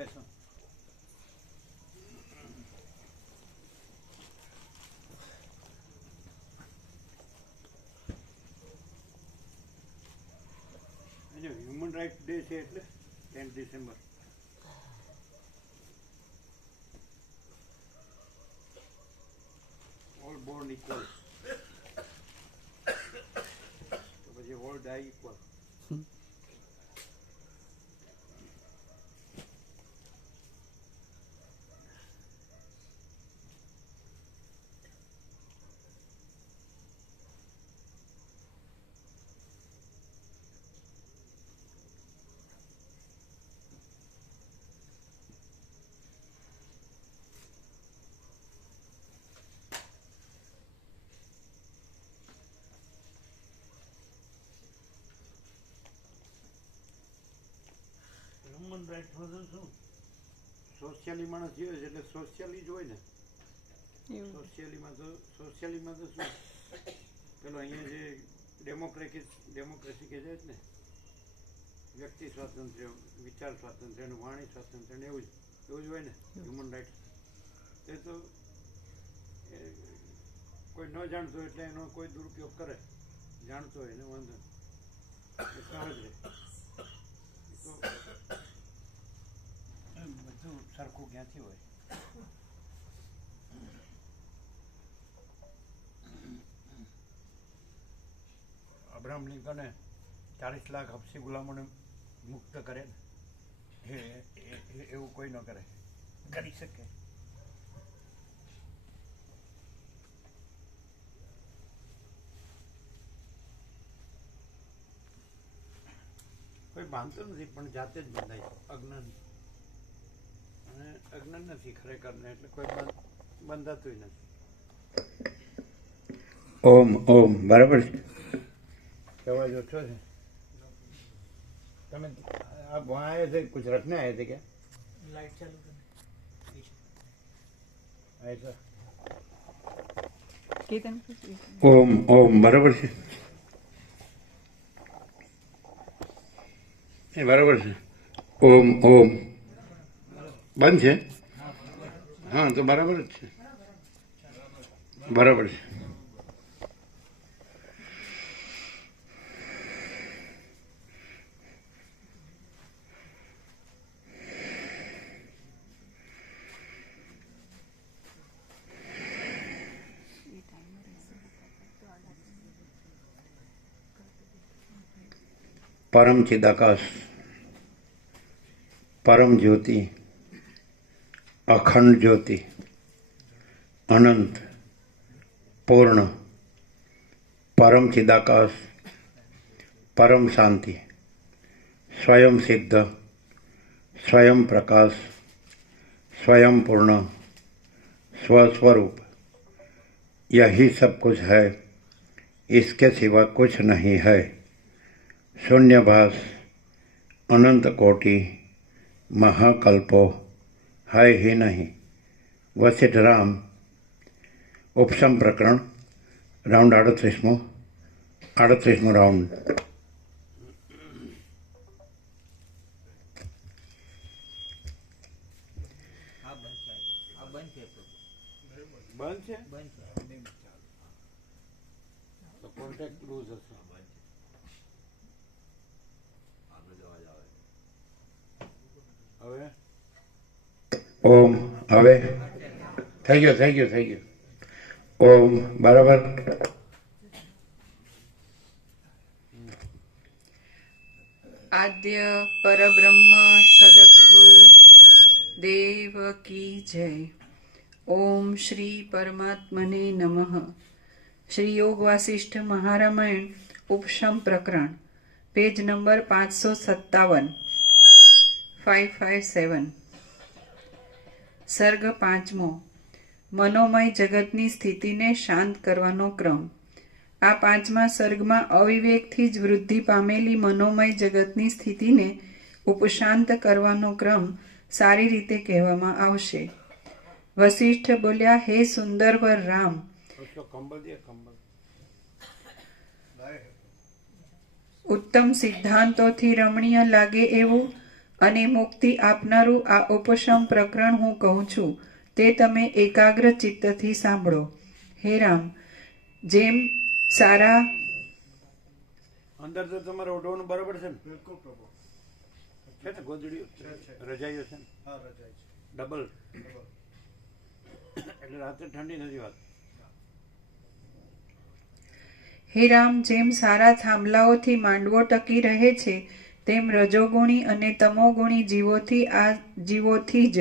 બેસો. Human rights day છે એટલે 10 ડિસેમ્બર. ઓલ બોર્ન ઇક્વલ, તો પછી ઓલ ડાય ઇક્વલ. હ્યુમન રાઇટ્સમાં તો શું સોશિયલી માણસ જીવે છે એટલે સોશિયલી જ હોય ને. સોશિયલીમાં તો શું પેલો અહીંયા જે ડેમોક્રેસી કે છે ને, વ્યક્તિ સ્વાતંત્ર્ય, વિચાર સ્વાતંત્ર્ય અને વાણી સ્વાતંત્ર્ય ને એવું જ હોય ને હ્યુમન રાઇટ્સ. એ તો કોઈ ન જાણતો એટલે એનો કોઈ દુરુપયોગ કરે, જાણતો હોય એને વાંધો સહજ રહે. તો બધું સરખું ક્યાંથી હોય. અબ્રાહમ લિંકને 40 લાખ હબસી ગુલામોને મુક્ત કરે ને, એવું કોઈ ન કરે, કરી શકે. કોઈ બાંધતો નથી પણ જાતે જ બંધાય, અજ્ઞાન. અને અજ્ઞાન નથી ખરેખર ને, એટલે કોઈ બંધાતું નથી. ઓમ ઓમ બરાબર છે. અવાજ ઓછો છે. તમે आप वहाँ आए थे, कुछ रखने आए थे क्या? लाइट चालू करने ऐसा. ઓમ ઓમ બરાબર છે. એ બરાબર છે. ઓમ ઓમ બંધ છે. હા તો બરાબર જ છે. બરાબર છે. परम चिदाकाश, परम ज्योति, अखंड ज्योति, अनंत, पूर्ण, परम चिदाकाश, परम शांति, स्वयं सिद्ध, स्वयं प्रकाश, स्वयं पूर्ण, स्वस्वरूप, यही सब कुछ है, इसके सिवा कुछ नहीं है. शून्यभास, अनंत कोटि, महाकल्पो है ही नहीं. वशिष्ठ राम, उपशम प्रकरण, राउंड 38मो राउंड. બંધ છે. તો કોન્ટેક્ટ લૂઝ હશે. હવે ઓમ હવે થઈ ગયો. ઓમ બરાબર. આદ્ય પરબ્રહ્મ સદગુરુ દેવ કી જય. ઓમ શ્રી પરમાત્મને નમઃ. શ્રી યોગ વાસિષ્ઠ મહારામાયણ ઉપશમ પ્રકરણ, પેજ નંબર 557, 557. સર્ગ 5મો. મનોમય જગતની સ્થિતિને શાંત કરવાનો ક્રમ. આ 5મા સર્ગમાં અવિવેકથી જ વૃદ્ધિ પામેલી મનોમય જગતની સ્થિતિને ઉપશાંત કરવાનો ક્રમ સારી રીતે કહેવામાં આવશે. વસિષ્ઠ બોલ્યા, હે સુંદરવર રામ, ઉત્તમ સિદ્ધાંતોથી રમણીય લાગે એવું અને મુક્તિ આપનારું આ ઉપશમ પ્રકરણ હું કહું છું તે તમે એકાગ્ર ચિત્તથી સાંભળો. હે રામ, જેમ સારા અંદર તો તમારે ઓઢવાનું બરાબર છે ને? બિલકુલ પ્રભુ. છે ને ગોદડીઓ રજાઈઓ છે ને? હા, રજાઈ છે. ડબલ એટલે રાત્રે ઠંડી નથી વાત. હે રામ, જેમ સારા થાંભલાઓથી માંડવો ટકી રહે છે તેમ રજોગુણી અને તમોગુણી જીવોથી જ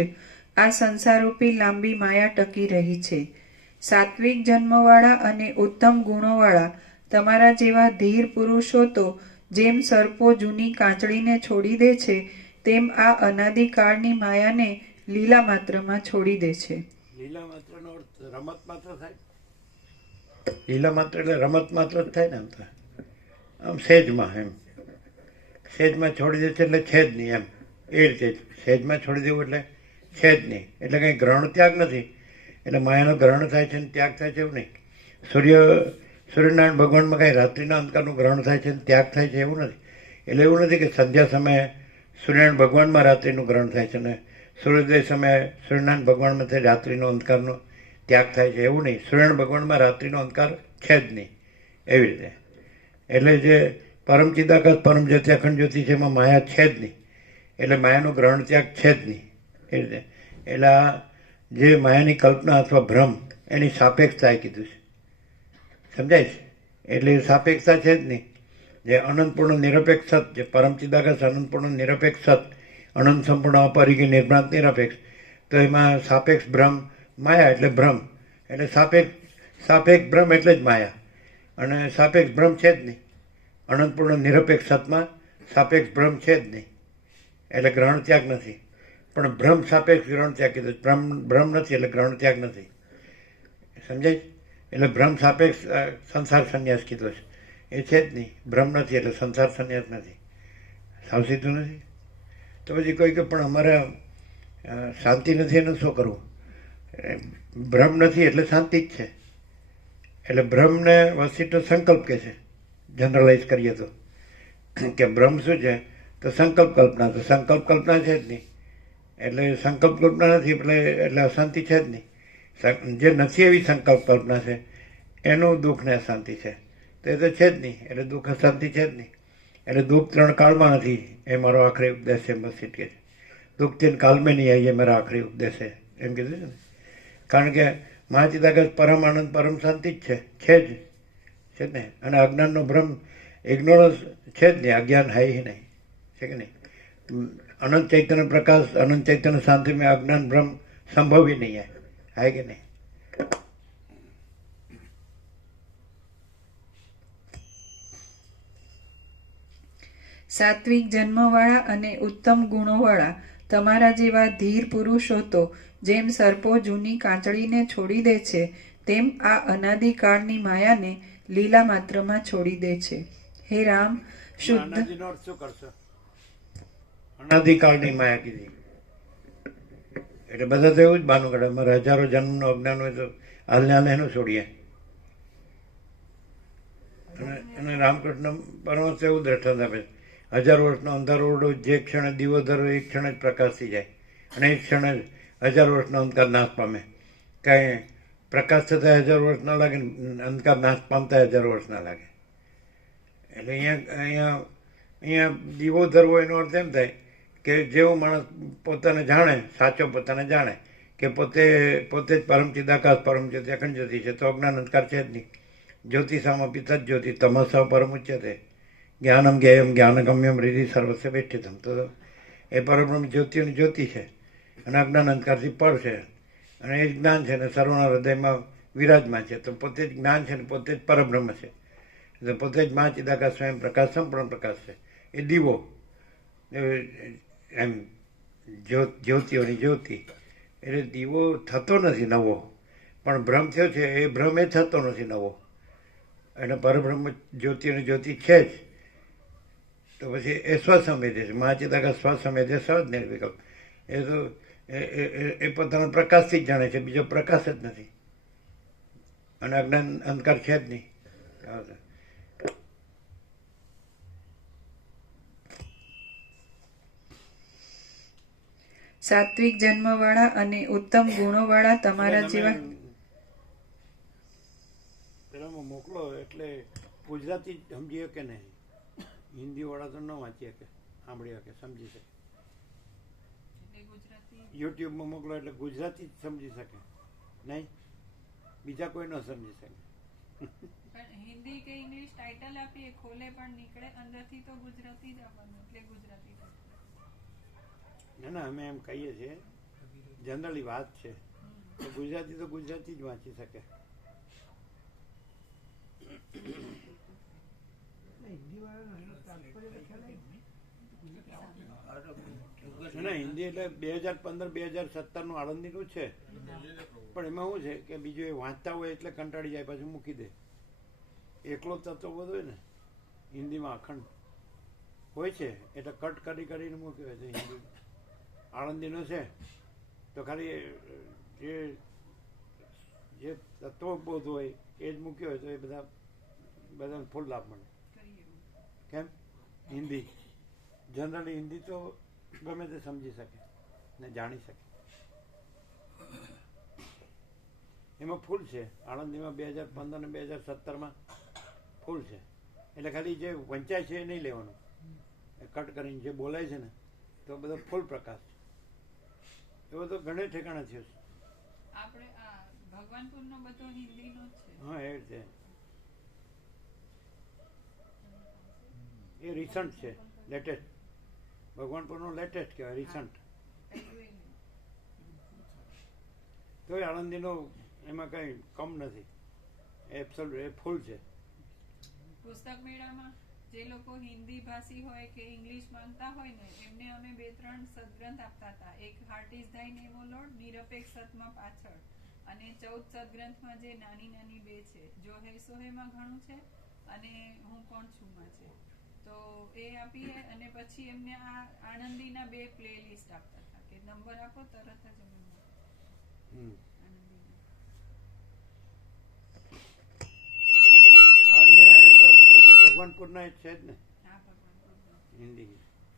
આ સંસારરૂપી લાંબી માયા ટકી રહી છે. સાત્વિક જન્મવાળા અને ઉત્તમ ગુણોવાળા તમારા જેવા ધીર પુરુષો તો જેમ સર્પો જૂની કાંચળીને છોડી દે છે તેમ આ અનાદિકાળની માયાને લીલા માત્રમાં છોડી દે છે. લીલા માત્રનો અર્થ રમત માત્ર થાય? લીલા માત્ર એટલે રમત માત્ર જ થાય ને. આમ તો આમ સહેજમાં એમ સહેજમાં છોડી દે છે એટલે છે જ નહીં એમ. એ રીતે સહેજમાં છોડી દેવું એટલે છે જ નહીં. એટલે કંઈ ગ્રહણ ત્યાગ નથી. એટલે માયાનો ગ્રહણ થાય છે ને ત્યાગ થાય છે એવું નહીં. સૂર્યનારાયણ ભગવાનમાં કાંઈ રાત્રિના અંધકારનું ગ્રહણ થાય છે ને ત્યાગ થાય છે એવું નથી. એટલે એવું નથી કે સંધ્યા સમયે સૂર્યનારાયણ ભગવાનમાં રાત્રિનું ગ્રહણ થાય છે ને સૂર્યોદય સમયે સૂર્યનારાયણ ભગવાનમાંથી રાત્રિનો અંધકારનો ત્યાગ થાય છે એવું નહીં. સૂર્યનારાયણ ભગવાનમાં રાત્રિનો અંધકાર છે જ નહીં એવી રીતે. એટલે જે પરમ ચિદાકાશ પરમ જ્યોતિ અખંડ જ્યોતિ છે એમાં માયા છે જ નહીં. એટલે માયાનો ગ્રહણ ત્યાગ છે જ નહીં એ રીતે. એટલે આ જે માયાની કલ્પના અથવા ભ્રમ એની સાપેક્ષતા કીધું છે. સમજાય છે? એટલે સાપેક્ષતા છે જ નહીં. જે અનંતપૂર્ણ નિરપેક્ષ સત, જે પરમ ચિદાકાશ અનંતપૂર્ણ નિરપેક્ષ સત, અનંત સંપૂર્ણ અપરિગી નિર્ભ્રાંત નિરપેક્ષ, તો એમાં સાપેક્ષ ભ્રમ માયા એટલે ભ્રમ. એટલે સાપેક્ષ ભ્રમ એટલે જ માયા. અને સાપેક્ષ ભ્રમ છે જ નહીં. અનંતપૂર્ણ નિરપેક્ષ સતમાં સાપેક્ષ ભ્રમ છે જ નહીં. એટલે ગ્રહણ ત્યાગ નથી. પણ ભ્રમ સાપેક્ષ ગ્રહણ ત્યાગ કીધું. ભ્રમ નથી એટલે ગ્રહણ ત્યાગ નથી. સમજાય? એટલે ભ્રમ સાપેક્ષ સંસાર સંન્યાસ કીધો છે એ છે જ નહીં. ભ્રમ નથી એટલે સંસાર સંન્યાસ નથી. સાવ સીધું નથી. તો પછી કોઈ કે પણ અમારે શાંતિ નથી એને શું કરવું? ભ્રમ નથી એટલે શાંતિ જ છે. એટલે ભ્રમને વસિષ્ઠ સંકલ્પ કહે છે. જનરલાઇઝ કરીએ તો કે ભ્રમ શું છે તો સંકલ્પ કલ્પના. તો સંકલ્પ કલ્પના છે જ નહીં. એટલે સંકલ્પ કલ્પના નથી એટલે અશાંતિ છે જ નહીં. જે નથી એવી સંકલ્પ કલ્પના છે એનું દુઃખ ને અશાંતિ છે તો એ તો છે જ નહીં. એટલે દુઃખ અશાંતિ છે જ નહીં. એટલે દુઃખ ત્રણ કાળમાં નથી એ મારો આખરી ઉપદેશ છે. વસિષ્ઠ કે દુઃખ તીન કાલ મેં નહીં આવી એ મારા આખરી ઉપદેશ છે એમ કીધું છે ને. કારણ કે મહાચિદાકાશ પરમ આનંદ પરમ શાંતિ જ છે જ છે ને. અને અજ્ઞાનનો ભ્રમ ઇગ્નોરન્સ છે જ નહીં. અજ્ઞાન હાય નહીં છે કે નહીં. અનંત ચૈતન્ય પ્રકાશ અનંત ચૈતન્ય શાંતિ મેં અજ્ઞાન ભ્રમ સંભવ ही नहीं है कि नहीं? સાત્વિક જન્મવાળા અને ઉત્તમ ગુણોવાળા તમારા જેવા ધીર પુરુષો તો જેમ સર્પો જૂની કાંચળીને છોડી દે છે તેમ આ અનાદિકાળની માયાને લીલા માત્રમાં છોડી દે છે. હે રામ, શુદ્ધ અનાદિકાળની માયા કીધી એટલે બધા તો એવું જ બાનું કાઢે અમારે હજારો જન્મનું અજ્ઞાન હોય તો હાલને હાલ એનું છોડીએ. અને રામકૃષ્ણ પરમહંસ એવું દ્રષ્ટાંત આપે છે. 1000 વર્ષનો અંધારો ઓરડો જે ક્ષણે દીવો ધરો એ ક્ષણે જ પ્રકાશ થઈ જાય અને એ ક્ષણે જ 1000 વર્ષનો અંધકાર નાશ પામે. કાંઈ પ્રકાશ થતા 1000 વર્ષ ના લાગે, અંધકાર નાશ પામતા 1000 વર્ષ ના લાગે. એટલે અહીંયા દીવો ધરવો એનો અર્થ એમ થાય કે જેવો માણસ પોતાને જાણે, સાચો પોતાને જાણે કે પોતે જ પરમ ચિદાકાશ પરમ જ્યોતિ અખંડ જ્યોતિ છે તો અજ્ઞાન અંધકાર છે જ નહીં. જ્યોતિષામાં પિતા જ્યોતિ તમસા પરમ ઉચ્યતે જ્ઞાનમ જ્ઞેયમ જ્ઞાનગમ્યમ હૃદિ સર્વસ્ય વેઠિતમ. તો એ પરબ્રહ્મ જ્યોતિની જ્યોતિ છે અને અજ્ઞાન અંધકારથી પર છે અને એ જ્ઞાન છે ને સર્વના હૃદયમાં વિરાજમાન છે. તો પોતે જ જ્ઞાન છે ને પોતે જ પરબ્રહ્મ છે. એટલે પોતે જ મા ચિદાકાશ સ્વયં પ્રકાશ સંપૂર્ણ પ્રકાશ છે. એ દીવો એમ જ્યોતિઓની જ્યોતિ. એટલે દીવો થતો નથી નવો, પણ ભ્રમ થયો છે એ ભ્રમ એ થતો નથી નવો. અને પરબ્રહ્મ જ્યોતિઓની જ્યોતિ છે જ. તો પછી એ સ્વસંવેદે છે. મહાચિદાકાશ સ્વસંવેદે સહજ નિર્વિકલ્પ. એ તો એ પોતાના પ્રકાશથી જ જાણે છે, બીજો પ્રકાશ જ નથી. અને અજ્ઞાન અંધકાર છે જ નહીં. સાત્વિક જન્મવાળા અને ઉત્તમ ગુણોવાળા તમારા જેવા પેલામાં મોકલો એટલે ગુજરાતી જ સમજી શકે નહીં, હિન્દીવાળા તો ન વાંચી શકે, સાંભળી શકે, સમજી શકે. યુટ્યુબમાં મોકલો એટલે ગુજરાતી જ સમજી શકે, નહીં બીજા કોઈ ન સમજી શકે. હિન્દી કે ઇંગ્લિશ ટાઇટલ આપીએ ખોલે પણ નીકળે અંદરથી તો ગુજરાતી જ આવવાનું, એટલે ગુજરાતી. ના ના, અમે એમ કહીએ છીએ જનરલી વાત છે, ગુજરાતી તો ગુજરાતી જ વાંચી શકે. ના, હિન્દી એટલે 2015-2017 આળંદીનું છે, પણ એમાં શું છે કે બીજું એ વાંચતા હોય એટલે કંટાળી જાય, પાછું મૂકી દે. એકલો તત્વ બધો હોય ને હિન્દીમાં અખંડ હોય છે, એટલે કટ કરીને મૂક્યો હોય છે. હિન્દી આળંદીનો છે તો ખાલી જે તત્વબોધ હોય એ જ મૂક્યો હોય તો એ બધાને ફૂલ લાભ મળે. કેમ? હિન્દી જનરલી હિન્દી તો ગમે તે સમજી શકે ને જાણી શકે. એમાં ફૂલ છે આણંદીમાં 2015 ને 2017 ફૂલ છે, એટલે ખાલી જે વંચાય છે એ નહીં લેવાનું, કટ કરીને જે બોલાય છે ને તો બધો ફૂલ પ્રકાશ છે. એવો તો ઘણે ઠેકાણા થયો છે. આપણે આ ભગવાનપુરનો બધો હિન્દીનો જ છે. હા, એ રીતે એ રિસન્ટ છે, લેટેસ્ટ. ભગવાનપુરનો લેટેસ્ટ કહેવાય, રિસન્ટ. તોય આણંદીનો એમાં કઈ કમ નથી, એબ્સોલ્યુટ એ ફૂલ છે. પુસ્તક મેળામાં જે લોકો હિન્દી ભાષી હોય કે ઇંગ્લિશ માંગતા હોય ને એમને અમે 2-3 સદગ્રંથ આપતા હતા. એક હાર્ટ ઇઝ થાઈ નેમ ઓ લોર્ડ, નિરપેક્ષ સતમાં પાછળ, અને 14 સદગ્રંથમાં જે નાની 2 છે, જો હે સો હેમાં ઘણું છે અને હું કોણ છું માં છે, તો એ આપીએ. અને પછી એમને આ આનંદીના 2 પ્લે લિસ્ટ આપતા હતા કે નંબર આપો તરત જ અમે ભગવાનપુરના જ છે જ ને હિન્દી,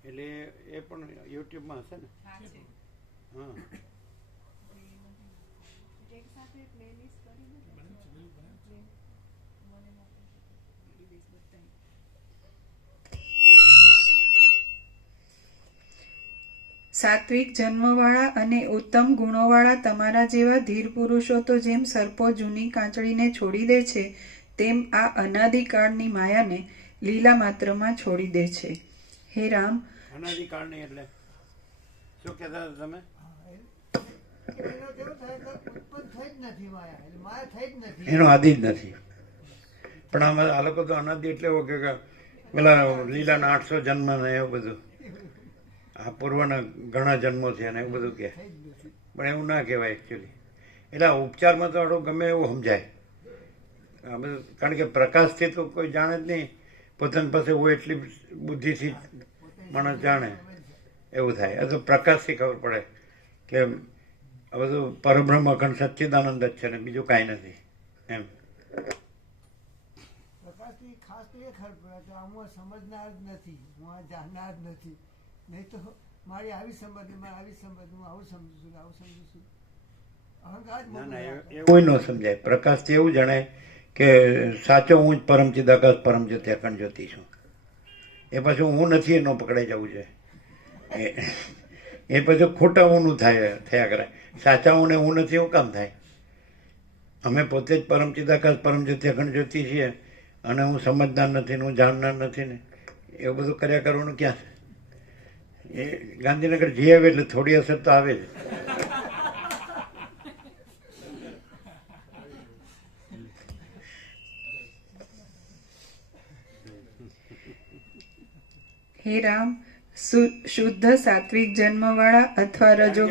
એટલે એ પણ યુટ્યુબમાં હશે ને. હા, એક સાથે પ્લે લિસ્ટ કરીને સાત્વિક જન્મવાળા અને ઉત્તમ ગુણોવાળા તમારા જેવા ધીર પુરુષો તો જેમ સર્પો જૂની કાંચળીને છોડી દે છે, તેમ આ અનાદિકાળની માયાને લીલા માત્રમાં છોડી દે છે. હે રામ, અનાદિકાળની એટલે શું કહેતા હતા તમે? એનો આદિ જ નથી. પણ આમાં આ લોકો તો અનાદિ એટલે એવો કે પેલા લીલાના 800 જન્મ ને એવું બધું, આ પૂર્વના ઘણા જન્મો છે અને એવું બધું કહે, પણ એવું ના કહેવાય એકચ્યુઅલી. એટલે આ ઉપચારમાં તો આડું ગમે એવું સમજાય, કારણ કે પ્રકાશથી તો કોઈ જાણે જ નહીં, પોતાની પાસે હોય એટલી બુદ્ધિથી માણસ જાણે એવું થાય. આ તો પ્રકાશથી ખબર પડે કે આ બધું પરબ્રહ્મ અખંડ સચ્ચિદાનંદ જ છે ને બીજું કાંઈ નથી એમ. પ્રકાશથી ખાસ તો એ ખબર પડે કે હું સમજનાર જ નથી, હું આ જાણનાર જ નથી, નહીં તો મારી આવી સમજ, આવી સમજ, હું આવું સમજુ છું, આવું સમજુ છું. અહંકાર કોઈ ન સમજાય. પ્રકાશથી એવું જણાય કે સાચો હું જ પરમ ચિદાકાશ પરમ જ્યોતિ અખંડ જ્યોતિ છું. એ પાછું હું નથી એનો પકડાઈ જવું છે. એ પછી ખોટા ઊંનું થયા કરે. સાચા ઊંને હું નથી એવું કામ થાય? અમે પોતે જ પરમ ચિદાકાશ પરમ જ્યોતિ અખંડ જ્યોતિ છીએ અને હું સમજનાર નથી ને હું જાણનાર નથી ને એવું બધું કર્યા કરવાનું ક્યાં છે? એ ગાંધીનગર જઈ આવે એટલે થોડી અસર તો આવે જ. હે રામ, શુદ્ધ સાત્વિક જન્મવાળા અથવા રજો,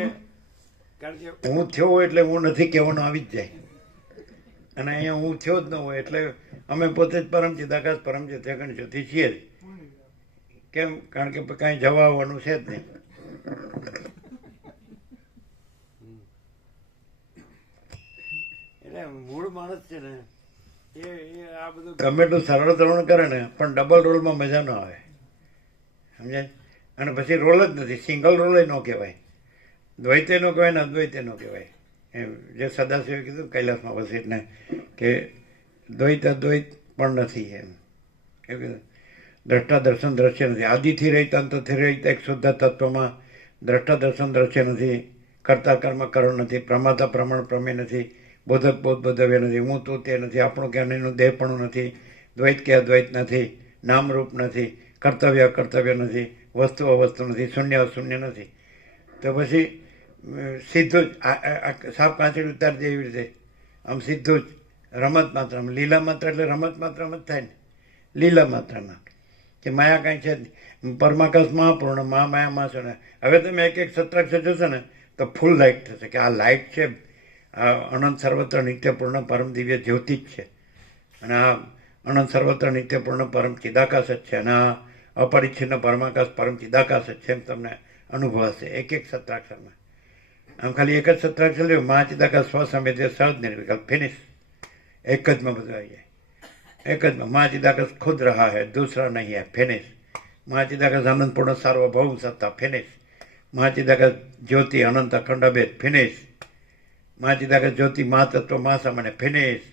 હું થયો હોય એટલે હું નથી કહેવાનું આવી જ જાય, અને અહીંયા હું થયો જ ન હોય એટલે અમે પોતે જ પરમ ચિદાકાશ પરમ જ્યોતિ અખંડ જ્યોતિ છીએ જ. કેમ? કારણ કે કાંઈ જવા આવવાનું છે જ નહીં. એટલે મૂળ માણસ છે ને એ આ બધું ગમે એટલું સરળ તરણ કરે ને પણ ડબલ રોલમાં મજા ન આવે, સમજાય? અને પછી રોલ જ નથી, સિંગલ રોલ ન કહેવાય. દ્વૈતે નો કહેવાય ને અદ્વૈતે નો કહેવાય. એમ જે સદાશિવે કીધું કૈલાસમાં વસીને કે દ્વૈત અદ્વૈત પણ નથી એમ એવું કીધું. દ્રષ્ટા દર્શન દ્રશ્ય નથી. આદિથી રહિત અંતથી રહિત એક શુદ્ધ તત્વમાં દ્રષ્ટા દર્શન દ્રશ્ય નથી. કર્તા કર્મ કરણ નથી. પ્રમાતા પ્રમાણ પ્રમેય નથી. બોધક બોધ બોધવ્ય નથી. હું તું તે નથી. આપણું કે એનું દેહપણું નથી. દ્વૈત કે અદ્વૈત નથી. નામરૂપ નથી. કર્તવ્ય અકર્તવ્ય નથી. વસ્તુ અવસ્તુ નથી. શૂન્ય અશૂન્ય નથી. તો પછી સીધું જ સાપ કાંચડી ઉતારી દે એવી રીતે આમ સીધું જ રમત માત્રામાં. લીલા માત્ર એટલે રમત માત્રામાં જ થાય ને. લીલા માત્રામાં કે માયા કાંઈ છે જ નહીં. પરમાકાશ મહાપૂર્ણ મહામાયા છે ને. હવે તમે એક સત્રાક્ષર જોશો ને તો ફૂલ લાઇટ થશે કે આ લાઇટ છે, આ અનંત સર્વત્ર નિત્યપૂર્ણ પરમ દિવ્ય જ્યોતિ જ છે. અને આ અનંત સર્વત્ર નિત્યપૂર્ણ પરમ ચિદાકાશ જ છે. અને આ અપરિચ્છિન્ન પરમાકાશ પરમ ચિદાકાશ જ છે એમ તમને અનુભવ હશે એક સત્રાક્ષરમાં. આમ ખાલી એક જ સત્રાક્ષર લેવું મહાચિદાકાશ સ્વસંવેદ્ય સહજ નિર્વિકલ્પ ફિનિશ. એક જમાં બધું આવી જાય. એક જ મહાચિદાકાશ ખુદ રહા है दूसरा नहीं है फिनिश. મહાચિદાકાશ આનંદપૂર્ણ સાર્વભૌમ સત્તા ફિનિશ. મહાચિદાકાશ જ્યોતિ અનંત અખંડ અભેદ ફિનિશ. મહાચિદાકાશ જ્યોતિ મહાતત્વ મહાસામાન્ય ફિનિશ.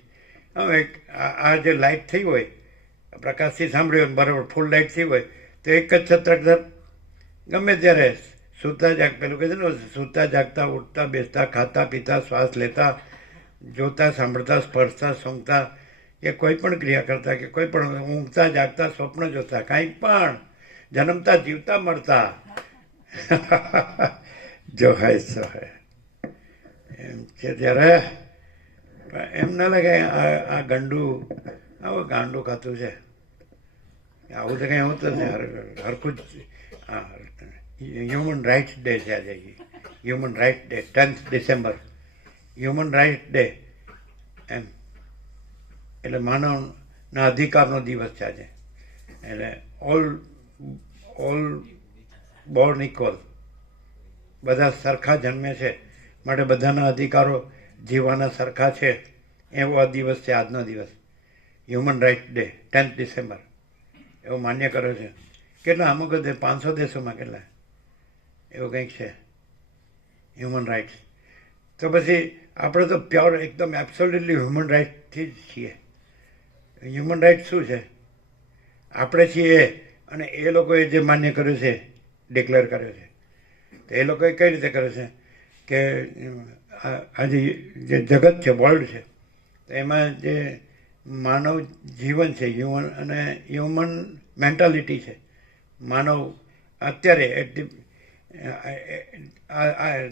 હવે આ જે લાઇટ થઈ હોય પ્રકાશથી સાંભળ્યું બરાબર ફૂલ લાઇટ થઈ હોય તો એક જ સત્રાક્ષર ગમે ત્યારે સૂતા પેલું કહે છે ને સૂતા જાગતા ઉઠતા બેસતા ખાતા પીતા શ્વાસ લેતા જોતા સાંભળતા સ્પર્શતા સૂંઘતા કે કોઈ પણ ક્રિયા કરતા કે કોઈ પણ ઊંઘતા જાગતા સ્વપ્ન જોતા કાંઈ પણ જન્મતા જીવતા મળતા જો હૈ સો હૈ એમ છે. ત્યારે એમ ના લાગે આ ગાંડું ખાતું છે. આવું તો કંઈ હોતું છે હરખું જ. હ્યુમન રાઇટ્સ ડે છે આજે. Human rights day 10th December human rights day એમ એટલે માનવના અધિકારનો દિવસ છે આજે. એટલે ઓલ બોર્ન ઇક્વલ, બધા સરખા જન્મે છે માટે બધાના અધિકારો જીવવાના સરખા છે એવો આ દિવસ છે આજનો દિવસ. Human rights day 10th December એવો માન્ય કર્યો છે. કેટલા અમુક 500 દેશોમાં કેટલા એવું કંઈક છે હ્યુમન રાઇટ્સ. તો પછી આપણે તો પ્યોર એકદમ એબ્સોલ્યુટલી હ્યુમન રાઇટ્સથી જ છીએ. હ્યુમન રાઇટ્સ શું છે? આપણે છીએ અને એ લોકોએ જે માન્ય કર્યું છે ડિક્લેર કર્યો છે. તો એ લોકોએ કઈ રીતે કર્યો છે કે આજે જે જગત છે વર્લ્ડ છે તો એમાં જે માનવ જીવન છે હ્યુમન મેન્ટાલિટી છે માનવ અત્યારે એટ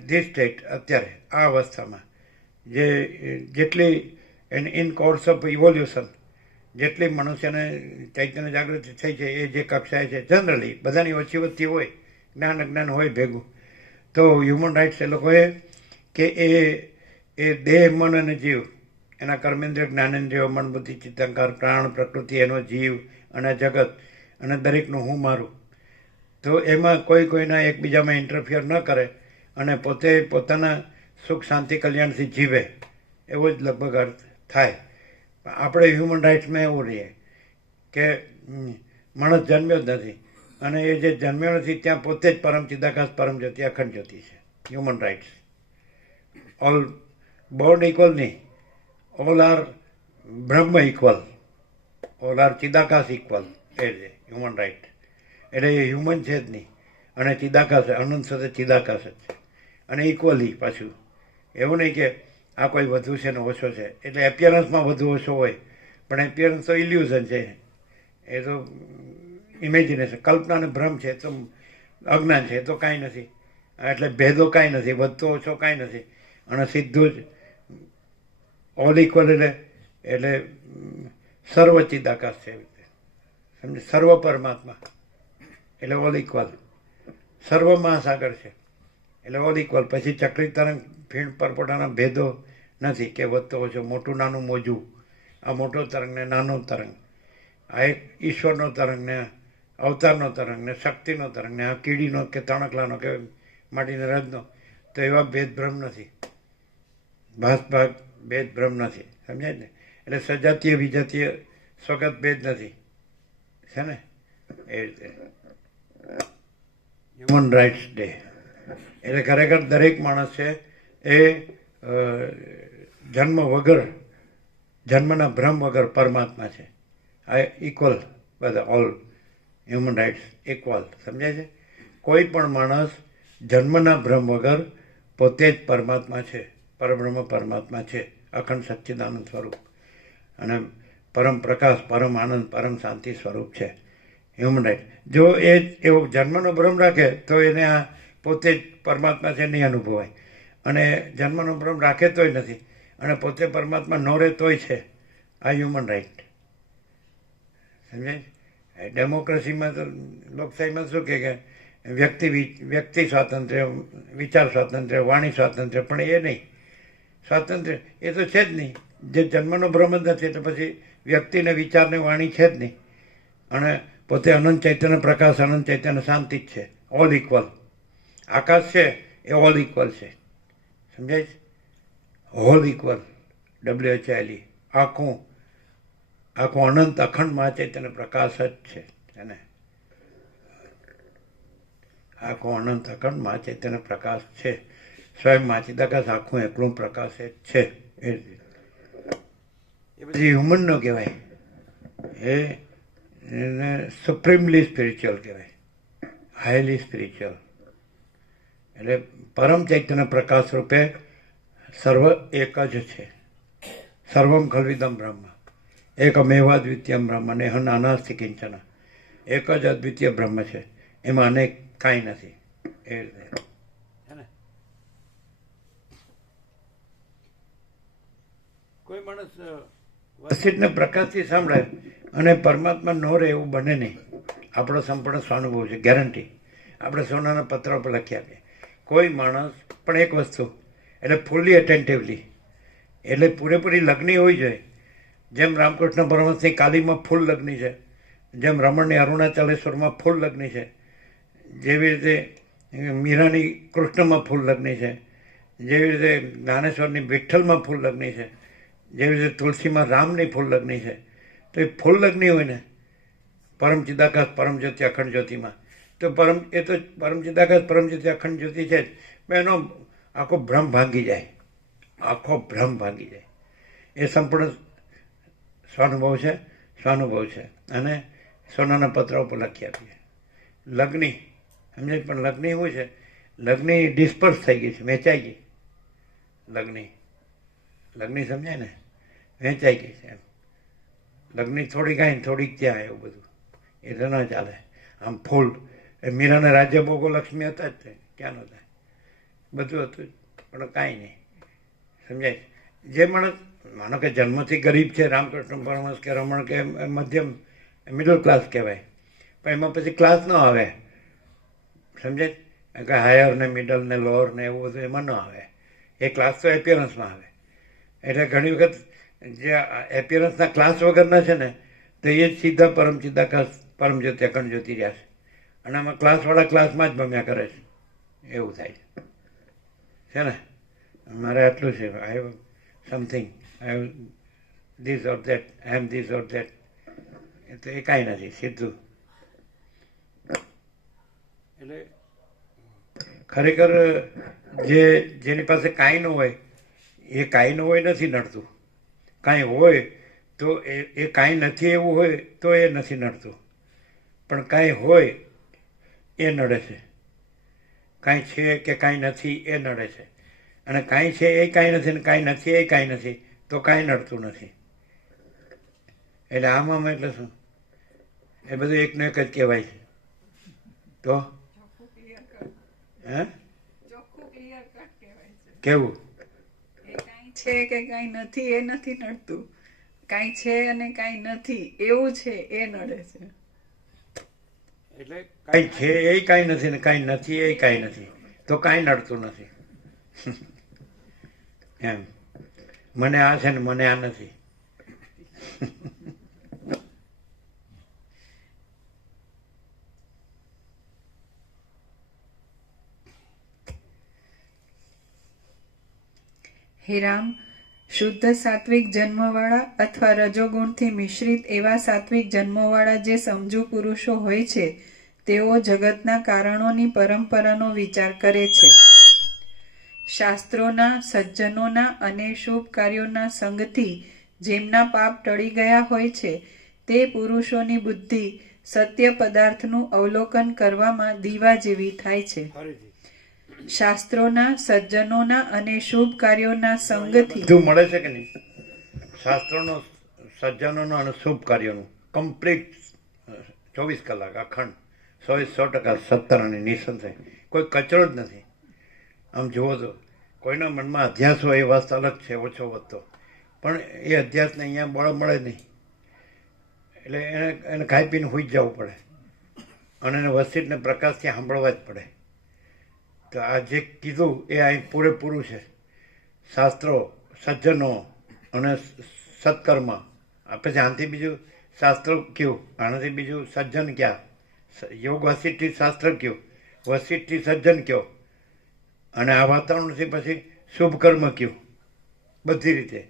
ધી સ્ટેટ અત્યારે આ અવસ્થામાં જેટલી ઇન કોર્સ ઓફ ઇવોલ્યુશન જેટલી મનુષ્યને ચૈતન્ય જાગૃતિ થઈ છે એ જે કક્ષાએ છે જનરલી બધાની ઓછી વચ્ચે હોય જ્ઞાન હોય ભેગું. તો હ્યુમન રાઇટ્સ એ લોકોએ કે એ દેહ મન અને જીવ એના કર્મેન્દ્રિય જ્ઞાનેન્દ્રિયો મન બુદ્ધિ ચિત્તાંકાર પ્રાણ પ્રકૃતિ એનો જીવ અને જગત અને દરેકનું હું મારું. તો એમાં કોઈના એકબીજામાં ઇન્ટરફિયર ન કરે અને પોતે પોતાના સુખ શાંતિ કલ્યાણથી જીવે એવો જ લગભગ અર્થ થાય. આપણે હ્યુમન રાઇટ્સમાં એવું રહીએ કે માણસ જન્મ્યો જ નથી અને એ જે જન્મ્યો નથી ત્યાં પોતે જ પરમ ચિદાકાશ પરમ જ્યોતિ અખંડ જ્યોતિ છે. Human rights all born equal નહીં, ઓલ આર બ્રહ્મ ઇક્વલ, ઓલ આર ચિદાકાશ ઇક્વલ. એ છે હ્યુમન રાઇટ. એટલે એ હ્યુમન છે જ નહીં અને ચિદાકાશ અનંત સાથે ચિદાકાશ જ છે અને ઇક્વલી પાછું એવું નહીં કે આ કોઈ વધુ છે ને ઓછો છે. એટલે એપિયરન્સમાં વધુ ઓછો હોય પણ એપિયરન્સ તો ઇલ્યુઝન છે, એ તો ઇમેજિનેશન, કલ્પના અને ભ્રમ છે, તો અજ્ઞાન છે, એ તો કાંઈ નથી. એટલે ભેદો કાંઈ નથી, વધતો ઓછો કાંઈ નથી અને સીધું જ ઓલ ઇક્વલ એટલે સર્વ ચિદાકાશ છે સમજે. સર્વ પરમાત્મા એટલે ઓલ ઇક્વલ. સર્વ મહાસાગર છે એટલે ઓલ ઇક્વલ. પછી ચક્રી તરંગ ફીણ પરપોટાના ભેદો નથી કે વધતો ઓછો, મોટું નાનું મોજું, આ મોટો તરંગ ને નાનો તરંગ, આ એક ઈશ્વરનો તરંગ ને અવતારનો તરંગ ને શક્તિનો તરંગ ને આ કીડીનો કે તણકલાનો કે માટીના રજનો. તો એવા ભેદભ્રમ નથી, ભાગ ભેદભ્રમ નથી સમજાય ને. એટલે સજાતીય વિજાતીય સ્વગત ભેદ નથી છે ને એ રીતે. હ્યુમન રાઇટ્સ ડે એટલે ખરેખર દરેક માણસ છે એ જન્મ વગર, જન્મના ભ્રમ વગર પરમાત્મા છે. આ ઇક્વલ, બધા ઓલ હ્યુમન રાઇટ્સ ઇક્વલ, સમજાય છે? કોઈ પણ માણસ જન્મના ભ્રમ વગર પોતે જ પરમાત્મા છે, પરબ્રહ્મ પરમાત્મા છે, અખંડ સચ્ચિદાનંદ સ્વરૂપ અને પરમ પ્રકાશ, પરમ આનંદ, પરમ શાંતિ સ્વરૂપ છે, હ્યુમન રાઇટ. જો એ એવો જન્મનો ભ્રમ રાખે તો એને આ પોતે જ પરમાત્મા છે નહીં અનુભવાય, અને જન્મનો ભ્રમ રાખે તોય નથી, અને પોતે પરમાત્મા ન રહે તોય છે. આ હ્યુમન રાઇટ, સમજાય? ડેમોક્રેસીમાં તો, લોકશાહીમાં શું કે વ્યક્તિ સ્વાતંત્ર્ય, વિચાર સ્વાતંત્ર્ય, વાણી સ્વાતંત્ર્ય, પણ એ નહીં. સ્વાતંત્ર્ય એ તો છે જ નહીં. જે જન્મનો ભ્રમ જ નથી એટલે પછી વ્યક્તિને, વિચારને, વાણી છે જ નહીં. અને પોતે અનંત ચૈતન્ય પ્રકાશ, અનંત ચૈતન્ય શાંતિ જ છે, ઓલ ઇક્વલ. આકાશ છે એ ઓલ ઇક્વલ છે, સમજાય છે? હોલ ઇક્વલ, WHIL, આખું અનંત અખંડ મહાચૈતન્ય પ્રકાશ જ છે એને. આખો અનંત અખંડ મહાચૈતન્ય પ્રકાશ છે, સ્વયં માચિદાકાશ આખું એકલું પ્રકાશ જ છે. એ બધી હ્યુમન નો કહેવાય, એને સુપ્રીમલી સ્પિરિચ્યુઅલ કહેવાય, હાઈલી સ્પિરિચ્યુઅલ. એટલે પરમ ચૈતન્ય પ્રકાશ રૂપે સર્વ એક જ છે. સર્વમ ખલ્વિદમ બ્રહ્મ એકમેવા દ્વિતીયમ બ્રહ્મ ને નાનાસ્તિ કિંચન. એક જ અદ્વિતીય બ્રહ્મ છે, એમાં અનેક કાંઈ નથી. એ રીતે હે ને? કોઈ માણસ વસિષ્ઠને પ્રકાશથી સાંભળે અને પરમાત્મા ન રહે એવું બને નહીં. આપણો સંપૂર્ણ સ્વાનુભવ છે, ગેરંટી. આપણે સોનાના પત્ર પર લખી આપીએ. કોઈ માણસ પણ એક વસ્તુ, એટલે ફૂલ્લી અટેન્ટિવલી, એટલે પૂરેપૂરી લગ્ની હોવી જોઈએ. જેમ રામકૃષ્ણ પરમહંસની કાલીમાં ફૂલ લગ્ની છે, જેમ રમણની અરુણાચલેશ્વરમાં ફૂલ લગ્ની છે, જેવી રીતે મીરાની કૃષ્ણમાં ફૂલ લગ્ની છે, જેવી રીતે જ્ઞાનેશ્વરની વિઠ્ઠલમાં ફૂલ લગ્ની છે, જેવી રીતે તુલસીમાં રામની ફૂલ લગ્ની છે. તો એ ફૂલ લગ્ની હોય ને પરમ ચિદાકાશ પરમ જ્યોતિ અખંડ જ્યોતિમાં, તો એ તો પરમ ચિદાકાશ પરમ જ્યોતિ અખંડ જ્યોતિ છે જ. એનો આખો ભ્રમ ભાંગી જાય, આખો ભ્રમ ભાંગી જાય. એ સંપૂર્ણ સ્વાનુભવ છે, સ્વાનુભવ છે. અને સોનાના પત્ર ઉપર લખી આપીએ. લગ્ની સમજાય? પણ લગ્ની શું છે? લગ્ની ડિસ્પર્સ થઈ ગઈ છે, વેચાઈ ગઈ. લગ્ની સમજાય ને? વેચાઈ ગઈ છે એમ. લગ્ની થોડીક આવીને થોડીક ત્યાં, એવું બધું એ તો ન ચાલે. આમ ફૂલ મીરાના રાજ્ય ભોગો લક્ષ્મી હતા જ, ક્યાં નહોતા, બધું હતું પણ કાંઈ નહીં, સમજાય? જે માણસ માનો કે જન્મથી ગરીબ છે, રામકૃષ્ણ પરમહંસ કે રમણ કે મધ્યમ મિડલ ક્લાસ કહેવાય, પણ એમાં પછી ક્લાસ ન આવે, સમજાય? કે હાયર ને મિડલ ને લોઅર ને એવું બધું એમાં ન આવે. એ ક્લાસ તો એપિયરન્સમાં આવે. એટલે ઘણી વખત જે એપિયરન્સના ક્લાસ વગરના છે ને, તો એ જ સીધા પરમ ચિદાકાશ પરમ જ્યોતિ અખંડ જ્યોતિ રહ્યા છે. અને આમાં ક્લાસવાળા ક્લાસમાં જ ભમ્યા કરે છે, એવું થાય છે ને? મારે આટલું છે, I have something, I have this or that, I am this or that. એ તો એ કાંઈ નથી, સીધું. એટલે ખરેખર જેની પાસે કાંઈ ન હોય એ કાંઈ ન હોય નથી નડતું. કાંઈ હોય તો એ કાંઈ નથી એવું હોય તો એ નથી નડતું. પણ કાંઈ હોય એ નડે છે. કાંઈ છે કે કાંઈ નથી એ નડે છે. અને કાંઈ છે એ કાંઈ નથી, ને કાંઈ નથી એ કાંઈ નથી, તો કાંઈ નડતું નથી. એટલે આમાં એટલે શું? એ બધું એકને એક જ કહેવાય છે. તો હે કેવું? છે કે કાંઈ નથી એ નથી નડતું, કાંઈ છે અને કાંઈ નથી એવું છે એ નડે છે. એટલે કાંઈ છે એ કાંઈ નથી ને કાંઈ નથી એ કાંઈ નથી, તો કાંઈ નડતું નથી. એમ મને આ છે ને મને આ નથી. હે રામ, શુદ્ધ સાત્વિક જન્મવાળા અથવા રજોગુણથી મિશ્રિત એવા સાત્વિક જન્મવાળા જે સમજુ પુરુષો હોય છે તેઓ જગતના કારણોની પરંપરાનો વિચાર કરે છે. શાસ્ત્રોના, સજ્જનોના અને શુભ કાર્યોના સંગથી જેમના પાપ ટળી ગયા હોય છે તે પુરુષોની બુદ્ધિ સત્ય પદાર્થનું અવલોકન કરવામાં દીવા જેવી થાય છે. શાસ્ત્રોના, સજ્જનોના અને શુભ કાર્યોના સંગથી બધું મળે છે કે નહીં? શાસ્ત્રોનો, સજ્જનોનો અને શુભ કાર્યોનું કમ્પ્લીટ 24 કલાક અખંડ 100% સત્તર અને નિસંશય, કોઈ કચરો જ નથી. આમ જુઓ તો કોઈના મનમાં અધ્યાસ હોય એ વાત અલગ છે, ઓછો વધતો, પણ એ અધ્યાસને અહીંયા બળ મળે નહીં, એટલે એને ખાઈ પીને હોઈ જ જવું પડે અને એને વસીટને પ્રકાશથી સાંભળવા જ પડે. તો આ જે કીધું એ અહીં પૂરેપૂરું છે. શાસ્ત્રો, સજ્જનો અને સત્કર્મ, પછી આનાથી બીજું શાસ્ત્ર કયું, આનાથી બીજું સજ્જન ક્યાં? યોગ વસીઠથી શાસ્ત્ર કયું, વસીઠથી સજ્જન કયો, અને આ વાતાવરણથી પછી શુભ કર્મ કયું, બધી રીતે.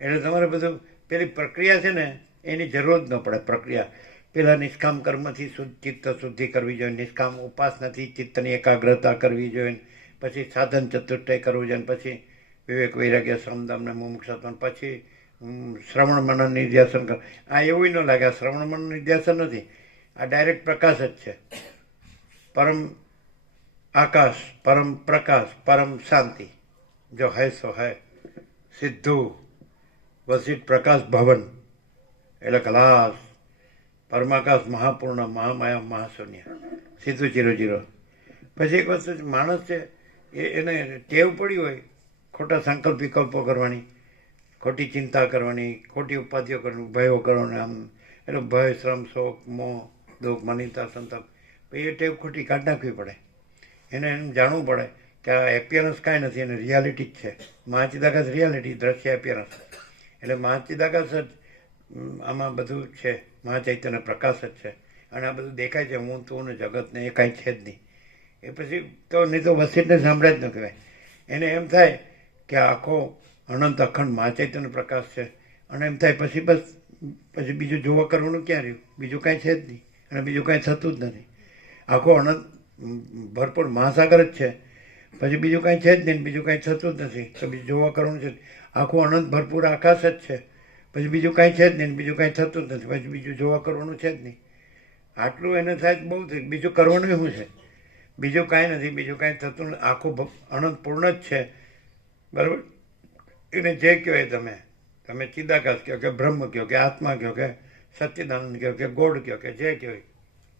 એટલે તમારે બધું પેલી પ્રક્રિયા છે ને એની જરૂર જ ન પડે. પ્રક્રિયા પેલા નિષ્કામ કર્મથી ચિત્ત શુદ્ધિ કરવી જોઈએ, નિષ્કામ ઉપાસનાથી ચિત્તની એકાગ્રતા કરવી જોઈએ, પછી સાધન ચતુષ્ટય કરવું જોઈએ, પછી વિવેક વૈરાગ્ય સમદમ ને મુમુક્ષત્વ, પછી શ્રવણ મનન નિધ્યાસન કર. આ એવું ન લાગે આ શ્રવણ મનન નિધ્યાસન નથી, આ ડાયરેક્ટ પ્રકાશ જ છે. પરમ આકાશ, પરમ પ્રકાશ, પરમ શાંતિ, જો હૈ સો હૈ, સિદ્ધુ વસિત પ્રકાશ ભવન, એટલે ખલાસ. પરમાકાશ, મહાપૂર્ણ, મહામાયા, મહાશૂન્ય, સીધું 0 પછી એક વસ્તુ માણસ છે એને ટેવ પડી હોય ખોટા સંકલ્પ વિકલ્પો કરવાની, ખોટી ચિંતા કરવાની, ખોટી ઉપાધિઓ કરવાની, ભયો કરવાની, આમ એટલે ભય, શ્રમ, શોક, મોહ, દુઃખ, મનિતા, સંતાપ, એ ટેવ ખોટી કાઢી નાખવી પડે. એને એમ જાણવું પડે કે આ એપિયરન્સ કાંઈ નથી, એને રિયાલિટી જ છે. મહાચિદાકાશ રિયાલિટી, દ્રશ્ય એપિયરન્સ. એટલે મહાચિદાકાશ જ આમાં બધું છે, મહાચૈતન્ય પ્રકાશ જ છે, અને આ બધું દેખાય છે, હું તું ને જગત ને, એ કાંઈ છે જ નહીં. એ પછી તો નહીં તો વસીટને સાંભળે જ ન કહેવાય. એને એમ થાય કે આખો અનંત અખંડ મહાચૈતન્ય પ્રકાશ છે, અને એમ થાય પછી બસ પછી બીજું જોવા કરવાનું ક્યાં રહ્યું? બીજું કાંઈ છે જ નહીં, અને બીજું કાંઈ થતું જ નથી. આખો અનંત ભરપૂર મહાસાગર જ છે, પછી બીજું કાંઈ છે જ નહીં, બીજું કાંઈ થતું જ નથી, તો બીજું જોવા કરવાનું છે. આખું અનંત ભરપૂર આકાશ જ છે, પછી બીજું કાંઈ છે જ નહીં, બીજું કાંઈ થતું જ નથી, પછી બીજું જોવા કરવાનું છે જ નહીં. આટલું એને થાય બહુ થયું. બીજું કરવાનું શું છે? બીજું કાંઈ નથી, બીજું કાંઈ થતું નથી, આખું અનંત પૂર્ણ જ છે, બરાબર. એને જે કહો એ તમે ચિદાકાશ કહો કે બ્રહ્મ કહો કે આત્મા કહો કે સચ્ચિદાનંદ કહો કે ગોડ કહો કે જે કહો,